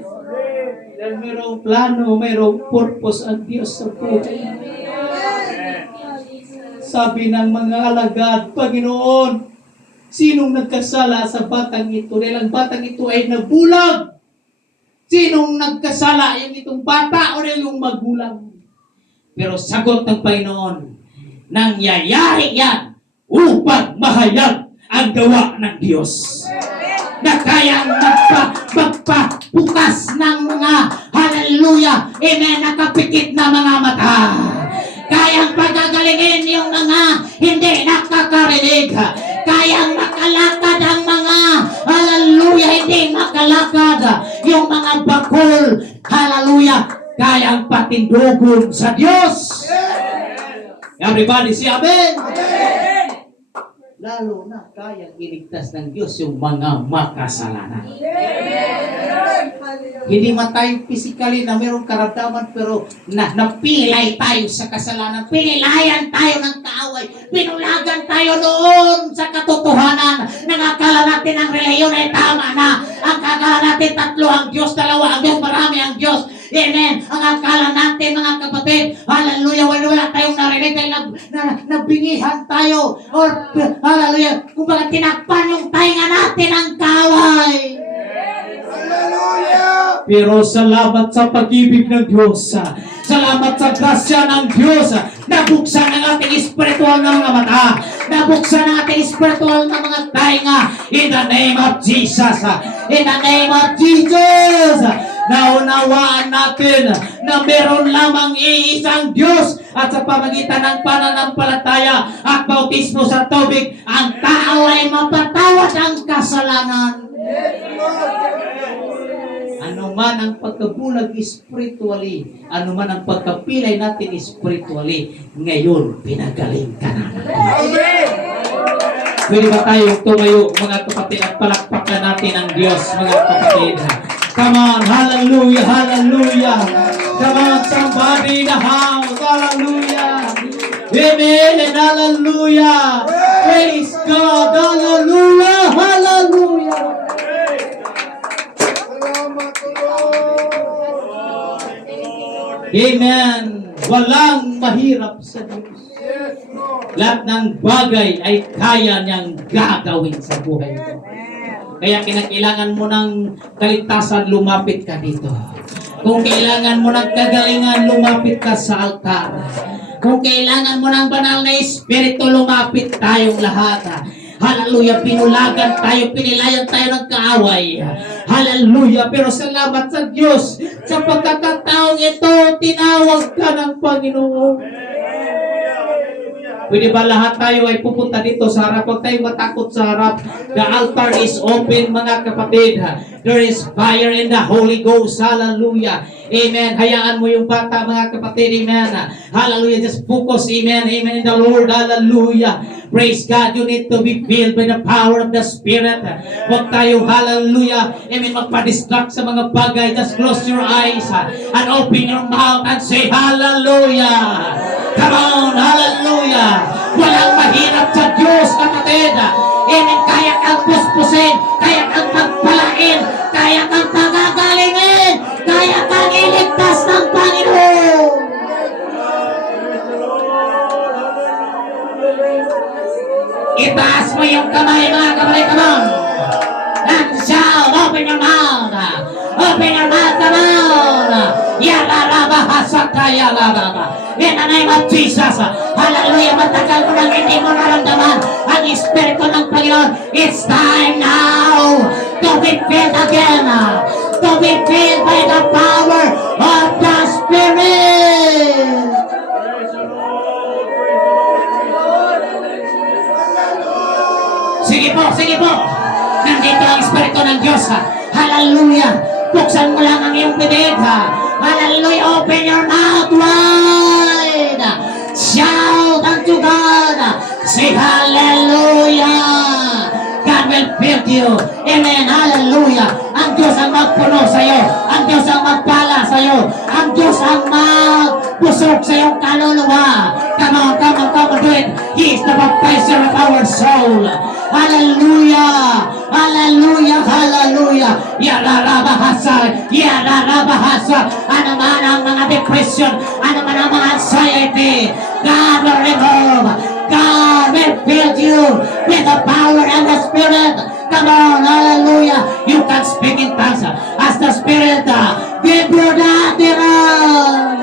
Dahil mayroong plano, mayroong purpose ang Diyos sa buhay. Sabi ng mga alagad, Panginoon, sinong nagkasala sa batang ito? Dahil ang batang ito ay nabulag. Sinong nagkasala? Yung itong bata o yung magulang? Pero sagot ng Panginoon, nangyayari yan upang mahayag ang gawa ng Diyos. Na kayang magpabukas ng mga hallelujah, amen, nakapikit na mga mata. Kayang pagagalingin yung mga hindi nakakarinig. Kayang makalakad ang mga hallelujah, hindi makalakad. Yung mga bakol, hallelujah, kayang patindugon sa Diyos. Everybody say amen. Lalo na kayang iligtas ng Diyos yung mga makasalanan. Hindi man tayo physically na mayroong karamdaman, pero napilay tayo sa kasalanan. Pinilayan tayo ng kaaway. Pinulagan tayo noon sa katotohanan. Nangakala natin ang reliyon ay tama na. Ang akala natin tatlo ang Diyos, dalawa ang Diyos, marami ang Diyos. Amen. Ang akala natin, mga kapatid, hallelujah, wala tayong narinig dahil nabingihan tayo. Or, hallelujah, kung baga tinakpan yung tainga natin ang kaway. Hallelujah. Pero salamat sa pag-ibig ng Diyos. Salamat sa grasya ng Diyos. Nabuksan ang ating spiritual na mga mata. Nabuksan ang ating spiritual na mga tainga. In the name of Jesus. In the name of Jesus. Naunawaan natin na meron lamang iisang Diyos at sa pamagitan ng pananampalataya at bautismo sa tubig, ang tao ay mapatawad ang kasalanan. Ano man ang pagkabulag spiritually, ano man ang pagkapilay natin spiritually, ngayon pinagaling ka na. Amen. Pwede ba tayong tumayo, mga kapatid, at palakpakan natin ang Diyos, mga kapatid? Come on, hallelujah, hallelujah. Come on, somebody in the house, hallelujah. Amen and hallelujah. Praise God, hallelujah, hallelujah. Salamat po, Lord. Amen. Walang mahirap sa Diyos. Yes, Lord. Lahat ng bagay ay kaya niyang gagawin sa buhay mo. Kaya kinakailangan mo ng kaligtasan, lumapit ka dito. Kung kailangan mo ng kagalingan, lumapit ka sa altar. Kung kailangan mo ng banal na espiritu, lumapit tayong lahat. Hallelujah, pinulagan tayo, pinilayan tayo ng kaaway. Hallelujah, pero salamat sa Diyos. Sa pagkakataong ito, tinawag ka ng Panginoon. Pwede ba lahat tayo ay pupunta dito sa harap? Huwag tayong matakot sa harap. The altar is open, mga kapatid. There is fire in the Holy Ghost. Hallelujah. Amen. Hayaan mo yung bata, mga kapatid. Amen. Hallelujah. Just focus. Amen. Amen in the Lord. Hallelujah. Praise God. You need to be filled by the power of the Spirit. Huwag tayo, hallelujah, amen, magpa-distract sa mga bagay. Just close your eyes and open your mouth and say, hallelujah. Come on, hallelujah. Walang mahirap sa Diyos, kapatid. Amen. Kaya kang puspusin, kaya kang magpalain, kaya kang pagagalingin, kaya kang iligtas ng Panginoon. Itaas mo yung kamay, mga kapatid. Come on. And shout, open your mouth. Open your mouth, come on. In the name of Jesus. Hallelujah. Matagal mo nang hindi mo naramdaman ang Espiritu ng Panginoon. It's time now to be filled again. To be filled by the power of the Spirit. Sige po, sige po. Nandito ang Espiritu ng Diyos. Hallelujah. Buksan mo lang ang iyong bibig. Hallelujah. Open your mouth wide. Shout unto God. Say hallelujah. God will fill you. Amen. Hallelujah. Ang Diyos ang magpuno sa iyo. Ang Diyos ang magpala sa iyo. Ang Diyos ang magpusok sa iyong kaluluwa. Come on, come on, come on, do it. He is the baptizer of our soul. Hallelujah! Hallelujah! Hallelujah! Yararabahasa! Yararabahasa! Ano man ang mga depression, ano man ang mga anxiety, God will remove. God will fill you with the power and the Spirit. Come on, hallelujah. You can speak in tongues as the Spirit give you the utterance.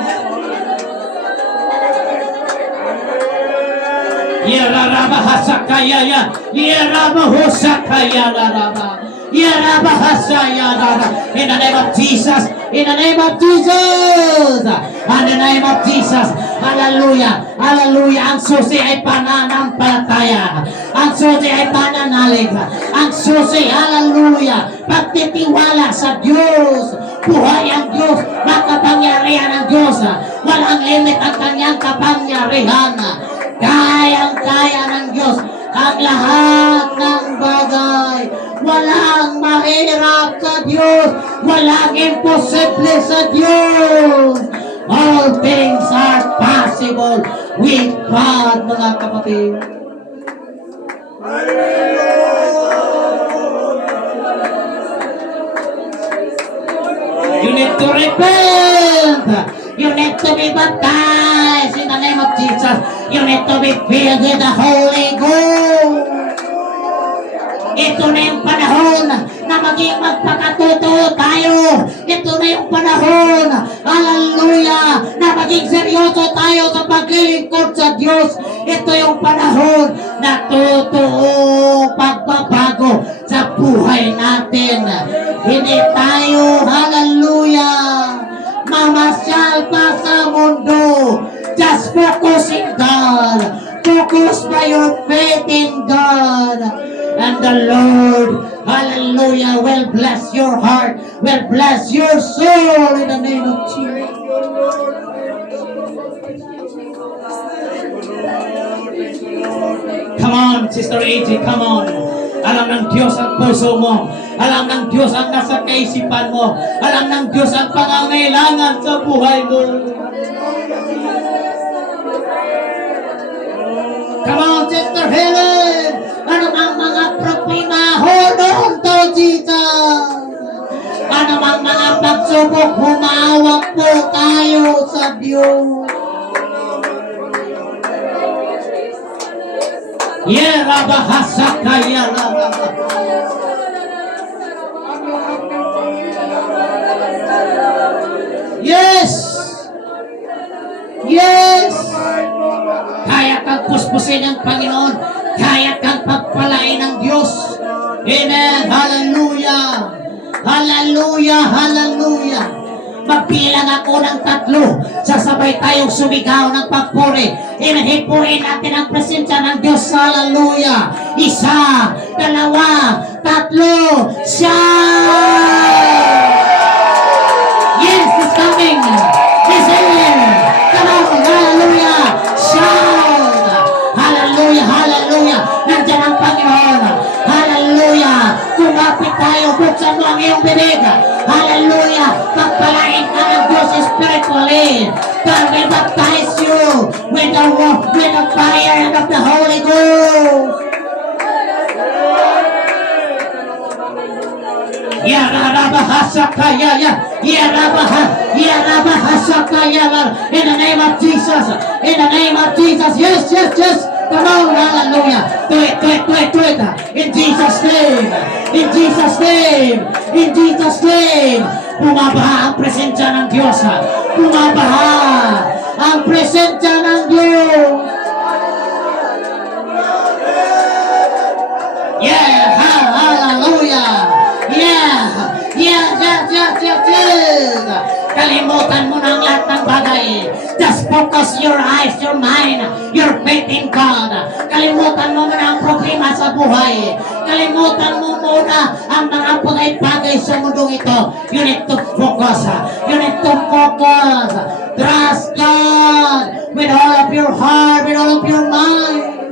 Yarabahasakaya, Yarabahosakaya, Yarabahasaya, in the name of Jesus, in the name of Jesus, in the name of Jesus, hallelujah, hallelujah, ang susi ay pananampalataya, ang susi ay pananalig, ang susi, hallelujah, pagtitiwala sa Diyos, buhay ang Diyos, makapangyarihan ang Diyos, walang limit ang kanyang kapangyarihan, kayang-kaya ng Diyos ang lahat ng bagay. Walang mahirap sa Diyos. Walang imposible sa Diyos. All things are possible with God, mga kapatid. You need to repent. You need to be baptized in the name of Jesus. You need to be filled with the Holy Ghost. Ito na yung panahon na maging magpakatotoo tayo. Ito na yung panahon, hallelujah, na maging seryoso tayo sa paglilingkod sa Diyos. Ito yung panahon na totoo pagbabago sa buhay natin. Hindi tayo, hallelujah, mamasyal pa sa mundo. Just focus in God. Focus by your faith in God. And the Lord, hallelujah, will bless your heart, will bless your soul in the name of Jesus. Come on, Sister AJ, come on. Alam ng Diyos ang puso mo. Alam ng Diyos ang nasa kaisipan mo. Alam ng Diyos ang pangangailangan sa buhay mo. Come on, Sister Helen. Ano mang mga problema, hold on to Jesus. Ano mang mga pagsubok, humawak po tayo sa Diyos. Yerabahasakaya, yes! Yes! Kaya kang puspusin ng Panginoon. Kaya kang pagpalain ng Diyos. Amen. Hallelujah. Hallelujah. Hallelujah. Magbilang ako ng 3. Sasabay tayong sumigaw ng pagpuri. Amen. Hipuin natin ang presensya ng Diyos. Hallelujah. 1, 2, 3. Shout! Yes, it's coming. It's here. Come on. Hallelujah. Shout! Hallelujah. Hallelujah. Nandiyan ang Panginoon. Hallelujah. Kumapit tayo. Buksan mo ang iyong bibig. Hallelujah. Pagpalain ka ng Diyos spiritually. God will baptize you with the fire of the Holy Ghost. In the name of Jesus. In the name of Jesus. Yes, yes, yes. Come on, hallelujah. Do it, do it, do it, do it. In Jesus' name. In Jesus' name. In Jesus' name. Bumabaha ang presensya ng Diyos. Bumabaha ang presensya ng Diyos. Yeah, hallelujah. Yeah, yes, yes, yes, yes, yes. Kalimutan mo na ang lahat ng bagay. Just focus your eyes, your mind, your faith in God. Kalimutan mo muna ang problema sa buhay. Kalimutan mo muna ang mga bagay-bagay sa mundong ito. You need to focus. You need to focus. Trust God with all of your heart, with all of your mind.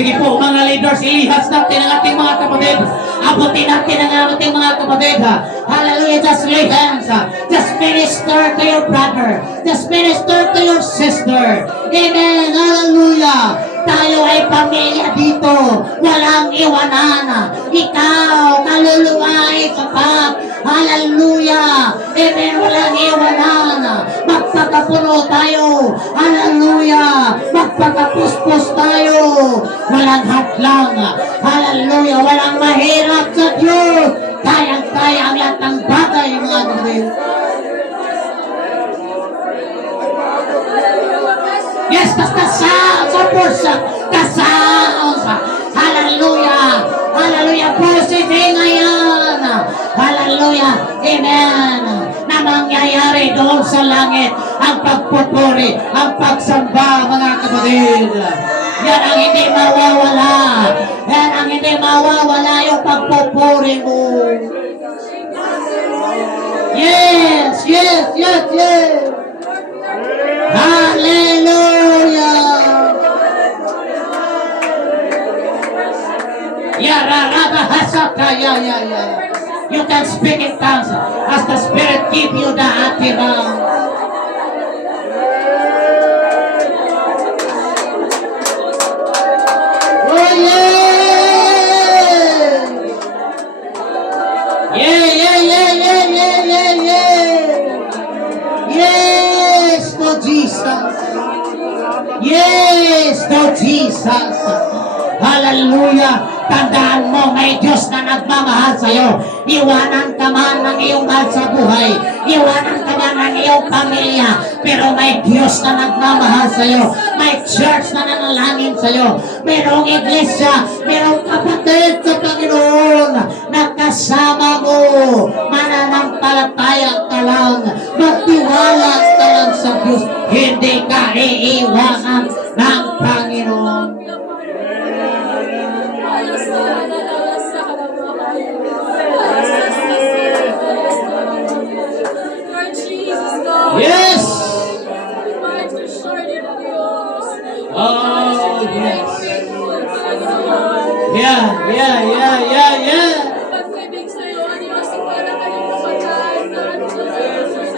Sige po, mga leaders, ilihas natin ang ating mga kapatid. Abutin natin ang ating mga kapatid. Hallelujah. Just lay hands. Just minister to your brother. Just minister to your sister. Amen. Hallelujah. Tayo ay pamilya dito. Walang iwanan. Ikaw, kaluluwa ay sapat. Hallelujah. Amen. Walang iwanan. Magpakapuno tayo. Hallelujah. Magpakapuspos tayo. Walang hadlang. Hallelujah. Walang mahirap sa Diyos. Kayang-kaya ang lahat ng bagay, mga kapatid. Yes, the sounds of worship. The sounds. Hallelujah. Hallelujah. Positive ngayon. Hallelujah. Amen. Na mangyayari doon sa langit ang pagpupuri, ang pagsamba, mga kapatid. Yan ang hindi mawawala. Yan ang hindi mawawala yung pagpupuri mo. Yes, yes, yes, yes. Hallelujah. You can speak in tongues as the Spirit give you the utterance. Oh yeah! Yeah, yeah, yeah, yeah, yeah, yeah, yeah. Yes, Lord Jesus. Yes, Lord Jesus. Hallelujah. Tandaan mo, may Diyos na nagmamahal sa'yo. Iwanan ka man ng iyong mahal sa buhay. Iwanan ka man ng iyong pamilya. Pero may Diyos na nagmamahal sa'yo. May church na nanalangin sa'yo. Merong iglesia. Merong kapatid sa Panginoon na kasama mo. Mananampalataya ka lang. Magtiwala ka lang sa Diyos. Hindi ka iiwanan ng Panginoon. Yes! Oh, yes. Yeah, yeah, yeah, yeah, yeah.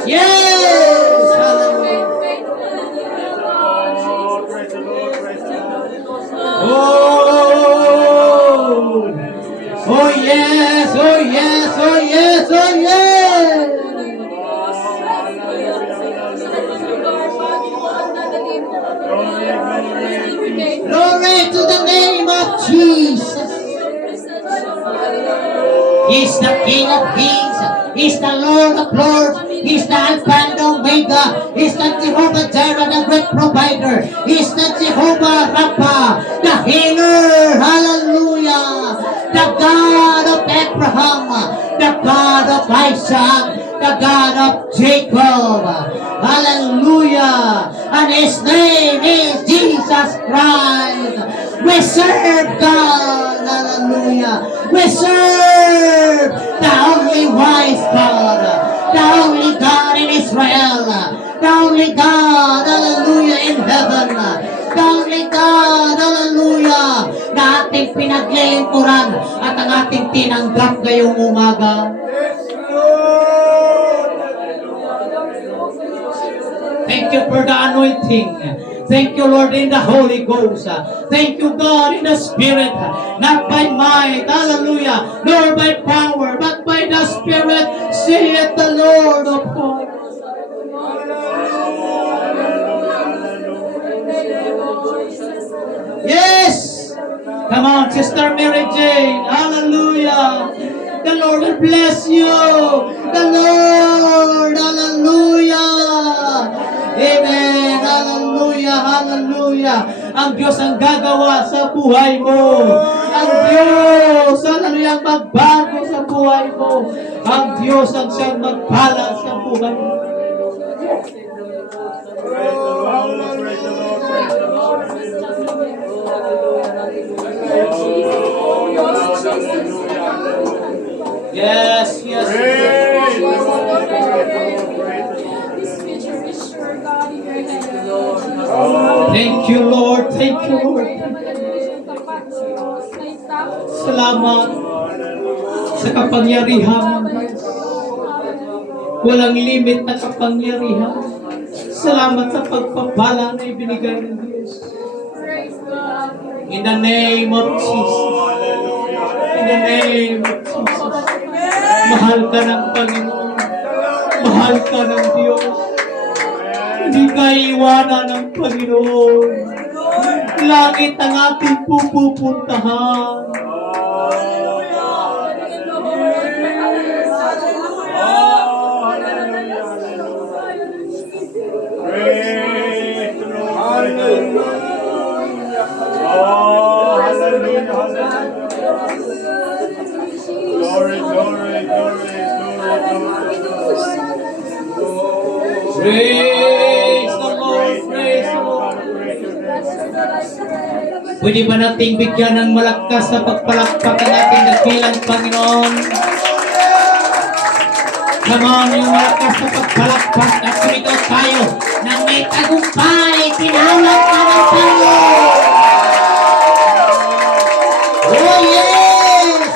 Yes! Hallelujah. Oh! Oh, yes, oh, yes, oh, yes, oh, yes! Glory to the name of Jesus. He's the King of Kings. He's the Lord of Lords. He's the Alpha and Omega. He's the Jehovah Jireh, the great provider. He's the Jehovah Rapha, the healer. Hallelujah. The God of Abraham, the God of Isaac, the God of Jacob. Hallelujah. And His name is Jesus Christ. We serve God. Hallelujah. We serve the only wise God. The only God in Israel. The only God, hallelujah, in heaven. The only God, hallelujah, na ating pinaglilingkuran at ang ating tinanggap ngayong umaga. Thank you for the anointing. Thank you, Lord, in the Holy Ghost. Thank you, God, in the Spirit. Not by might, hallelujah, nor by power, but by the Spirit, saith the Lord of hosts. Yes! Come on, Sister Mary Jane. Hallelujah. The Lord will bless you. The Lord. Hallelujah. Amen. Hallelujah. Hallelujah. Ang Diyos ang gagawa sa buhay mo. Ang Diyos, hallelujah, ang magbago sa buhay mo. Ang Diyos ang siyang magpala sa buhay mo. Yes, yes. Thank you, Lord. Thank you, Lord. Salamat sa kapangyarihan ng Diyos. Walang limit na kapangyarihan. Salamat sa pagpapala na ibinigay ng Diyos. In the name of Jesus. In the name of Jesus. Mahal ka ng Panginoon. Mahal ka ng Diyos. Hindi ka iwanan ng Panginoon. Langit ang ating pupuntahan. Praise the Lord. Hallelujah. Oh, hallelujah, hallelujah. Glory, glory, glory, glory, glory. Praise the Lord. Praise the Lord. Pwede ba nating bigyan ng malakas na pagpalakpak ang ating dakilang Panginoon? Come on, yung malakas na pagpalakpak at sumigaw tayo na may tagumpay, tinawag ka ng Panginoon. Oh yes!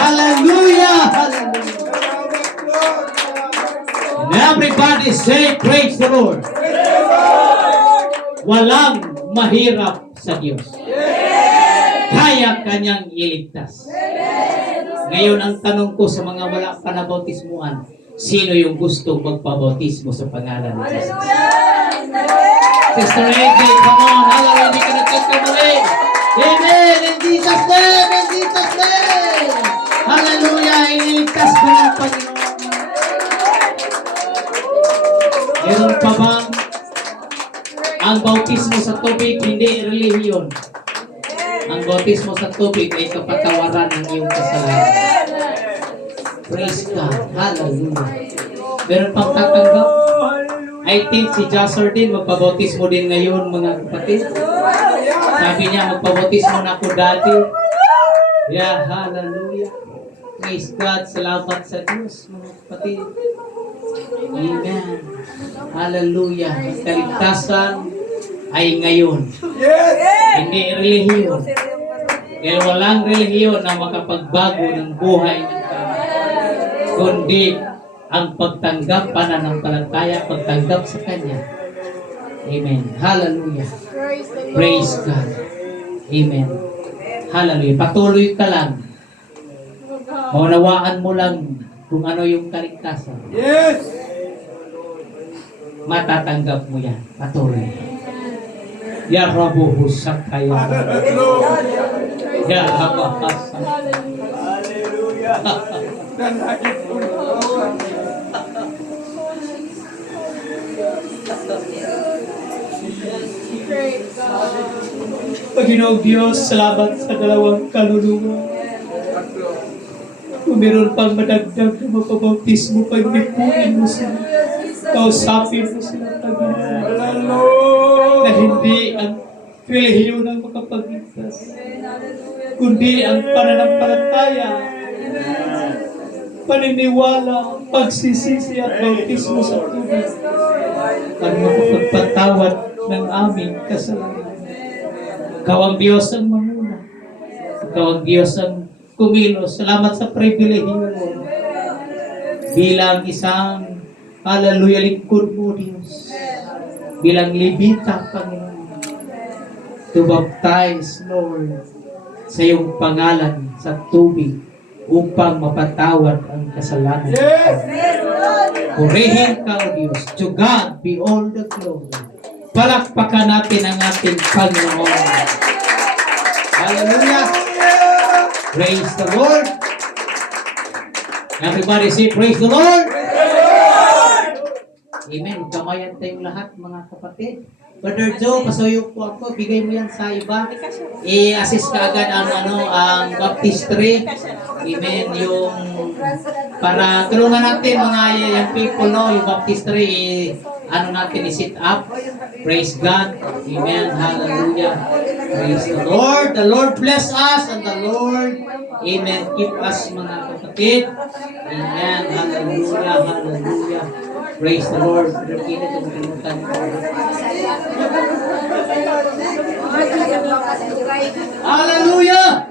Hallelujah! Hallelujah! And everybody say, praise the Lord. Walang mahirap sa Diyos. Kaya kanyang iligtas. Ngayon, ang tanong ko sa mga wala pa na bautismuan, sino yung gustong magpabautismo sa pangalan ni Jesus? Sister Reggie, come on. Hallelujah, hindi ka nagkakamali. Amen. In Jesus' name. In Jesus' name. Hallelujah. Iniligtas ko ng Panginoon. Meron pa bang ang bautismo sa tubig hindi relihiyon? Ang bautismo sa tubig ay kapatawaran ng iyong kasalanan. Praise God. Hallelujah. Meron pang tatanggap? I think si Jasser din magpabautismo din ngayon, mga kapatid. Sabi niya, magpabautismo na ako dati. Yeah, hallelujah. Praise God. Salamat sa Diyos, mga kapatid. Amen. Hallelujah. Ang kaligtasan ay ngayon. Hindi relihiyon. Dahil walang relihiyon na makapagbago ng buhay ng tao. Kundi ang pagtanggap, pananampalataya, pagtanggap sa Kanya. Amen. Hallelujah. Praise God. Amen. Hallelujah. Patuloy ka lang. Maunawaan mo lang kung ano yung kaligtasan. Yes! Matatanggap mo yan. Patuloy. Ya Rabuhu Sakaya. Ya Rabahasa. Panginoong Diyos, salamat sa dalawang kaluluwa. Kung meron pang madagdag na mapabautismo, pagnipuin mo sila. Kausapin mo sila, Panginoon. Na hindi ang relihiyon ang makapagligtas, kundi ang pananampalataya, paniniwala, pagsisisi at bautismo sa tubig ang makapagpatawad ng aming kasalanan. Ikaw ang Diyos ang mamuna. Ikaw ang Diyos ang kumilos. Salamat sa pribilehiyo mo bilang isang hallelujah lingkod mo, Diyos. Bilang libita, Panginoon. To baptize, Lord, sa iyong pangalan sa tubig upang mapatawad ang kasalanan. Purihin ka, O Diyos. To God be all the glory. Palakpakan natin ang ating Panginoon. Hallelujah. Praise the Lord. Everybody say, praise the Lord. Amen. Kamayan tayong lahat, mga kapatid. Brother Joe, pasuyo po ako. Bigay mo yan sa iba. I-assist ka agad ang baptistry. Amen. Yung para tulungan natin mga young people, no, yung baptistry, natin i-sit up. Praise God. Amen. Hallelujah. Praise the Lord. The Lord bless us and the Lord, amen, keep us, mga kapatid. Amen. Hallelujah. Hallelujah. Praise the Lord. Brother Kenneth, kung pinutan ko. Hallelujah!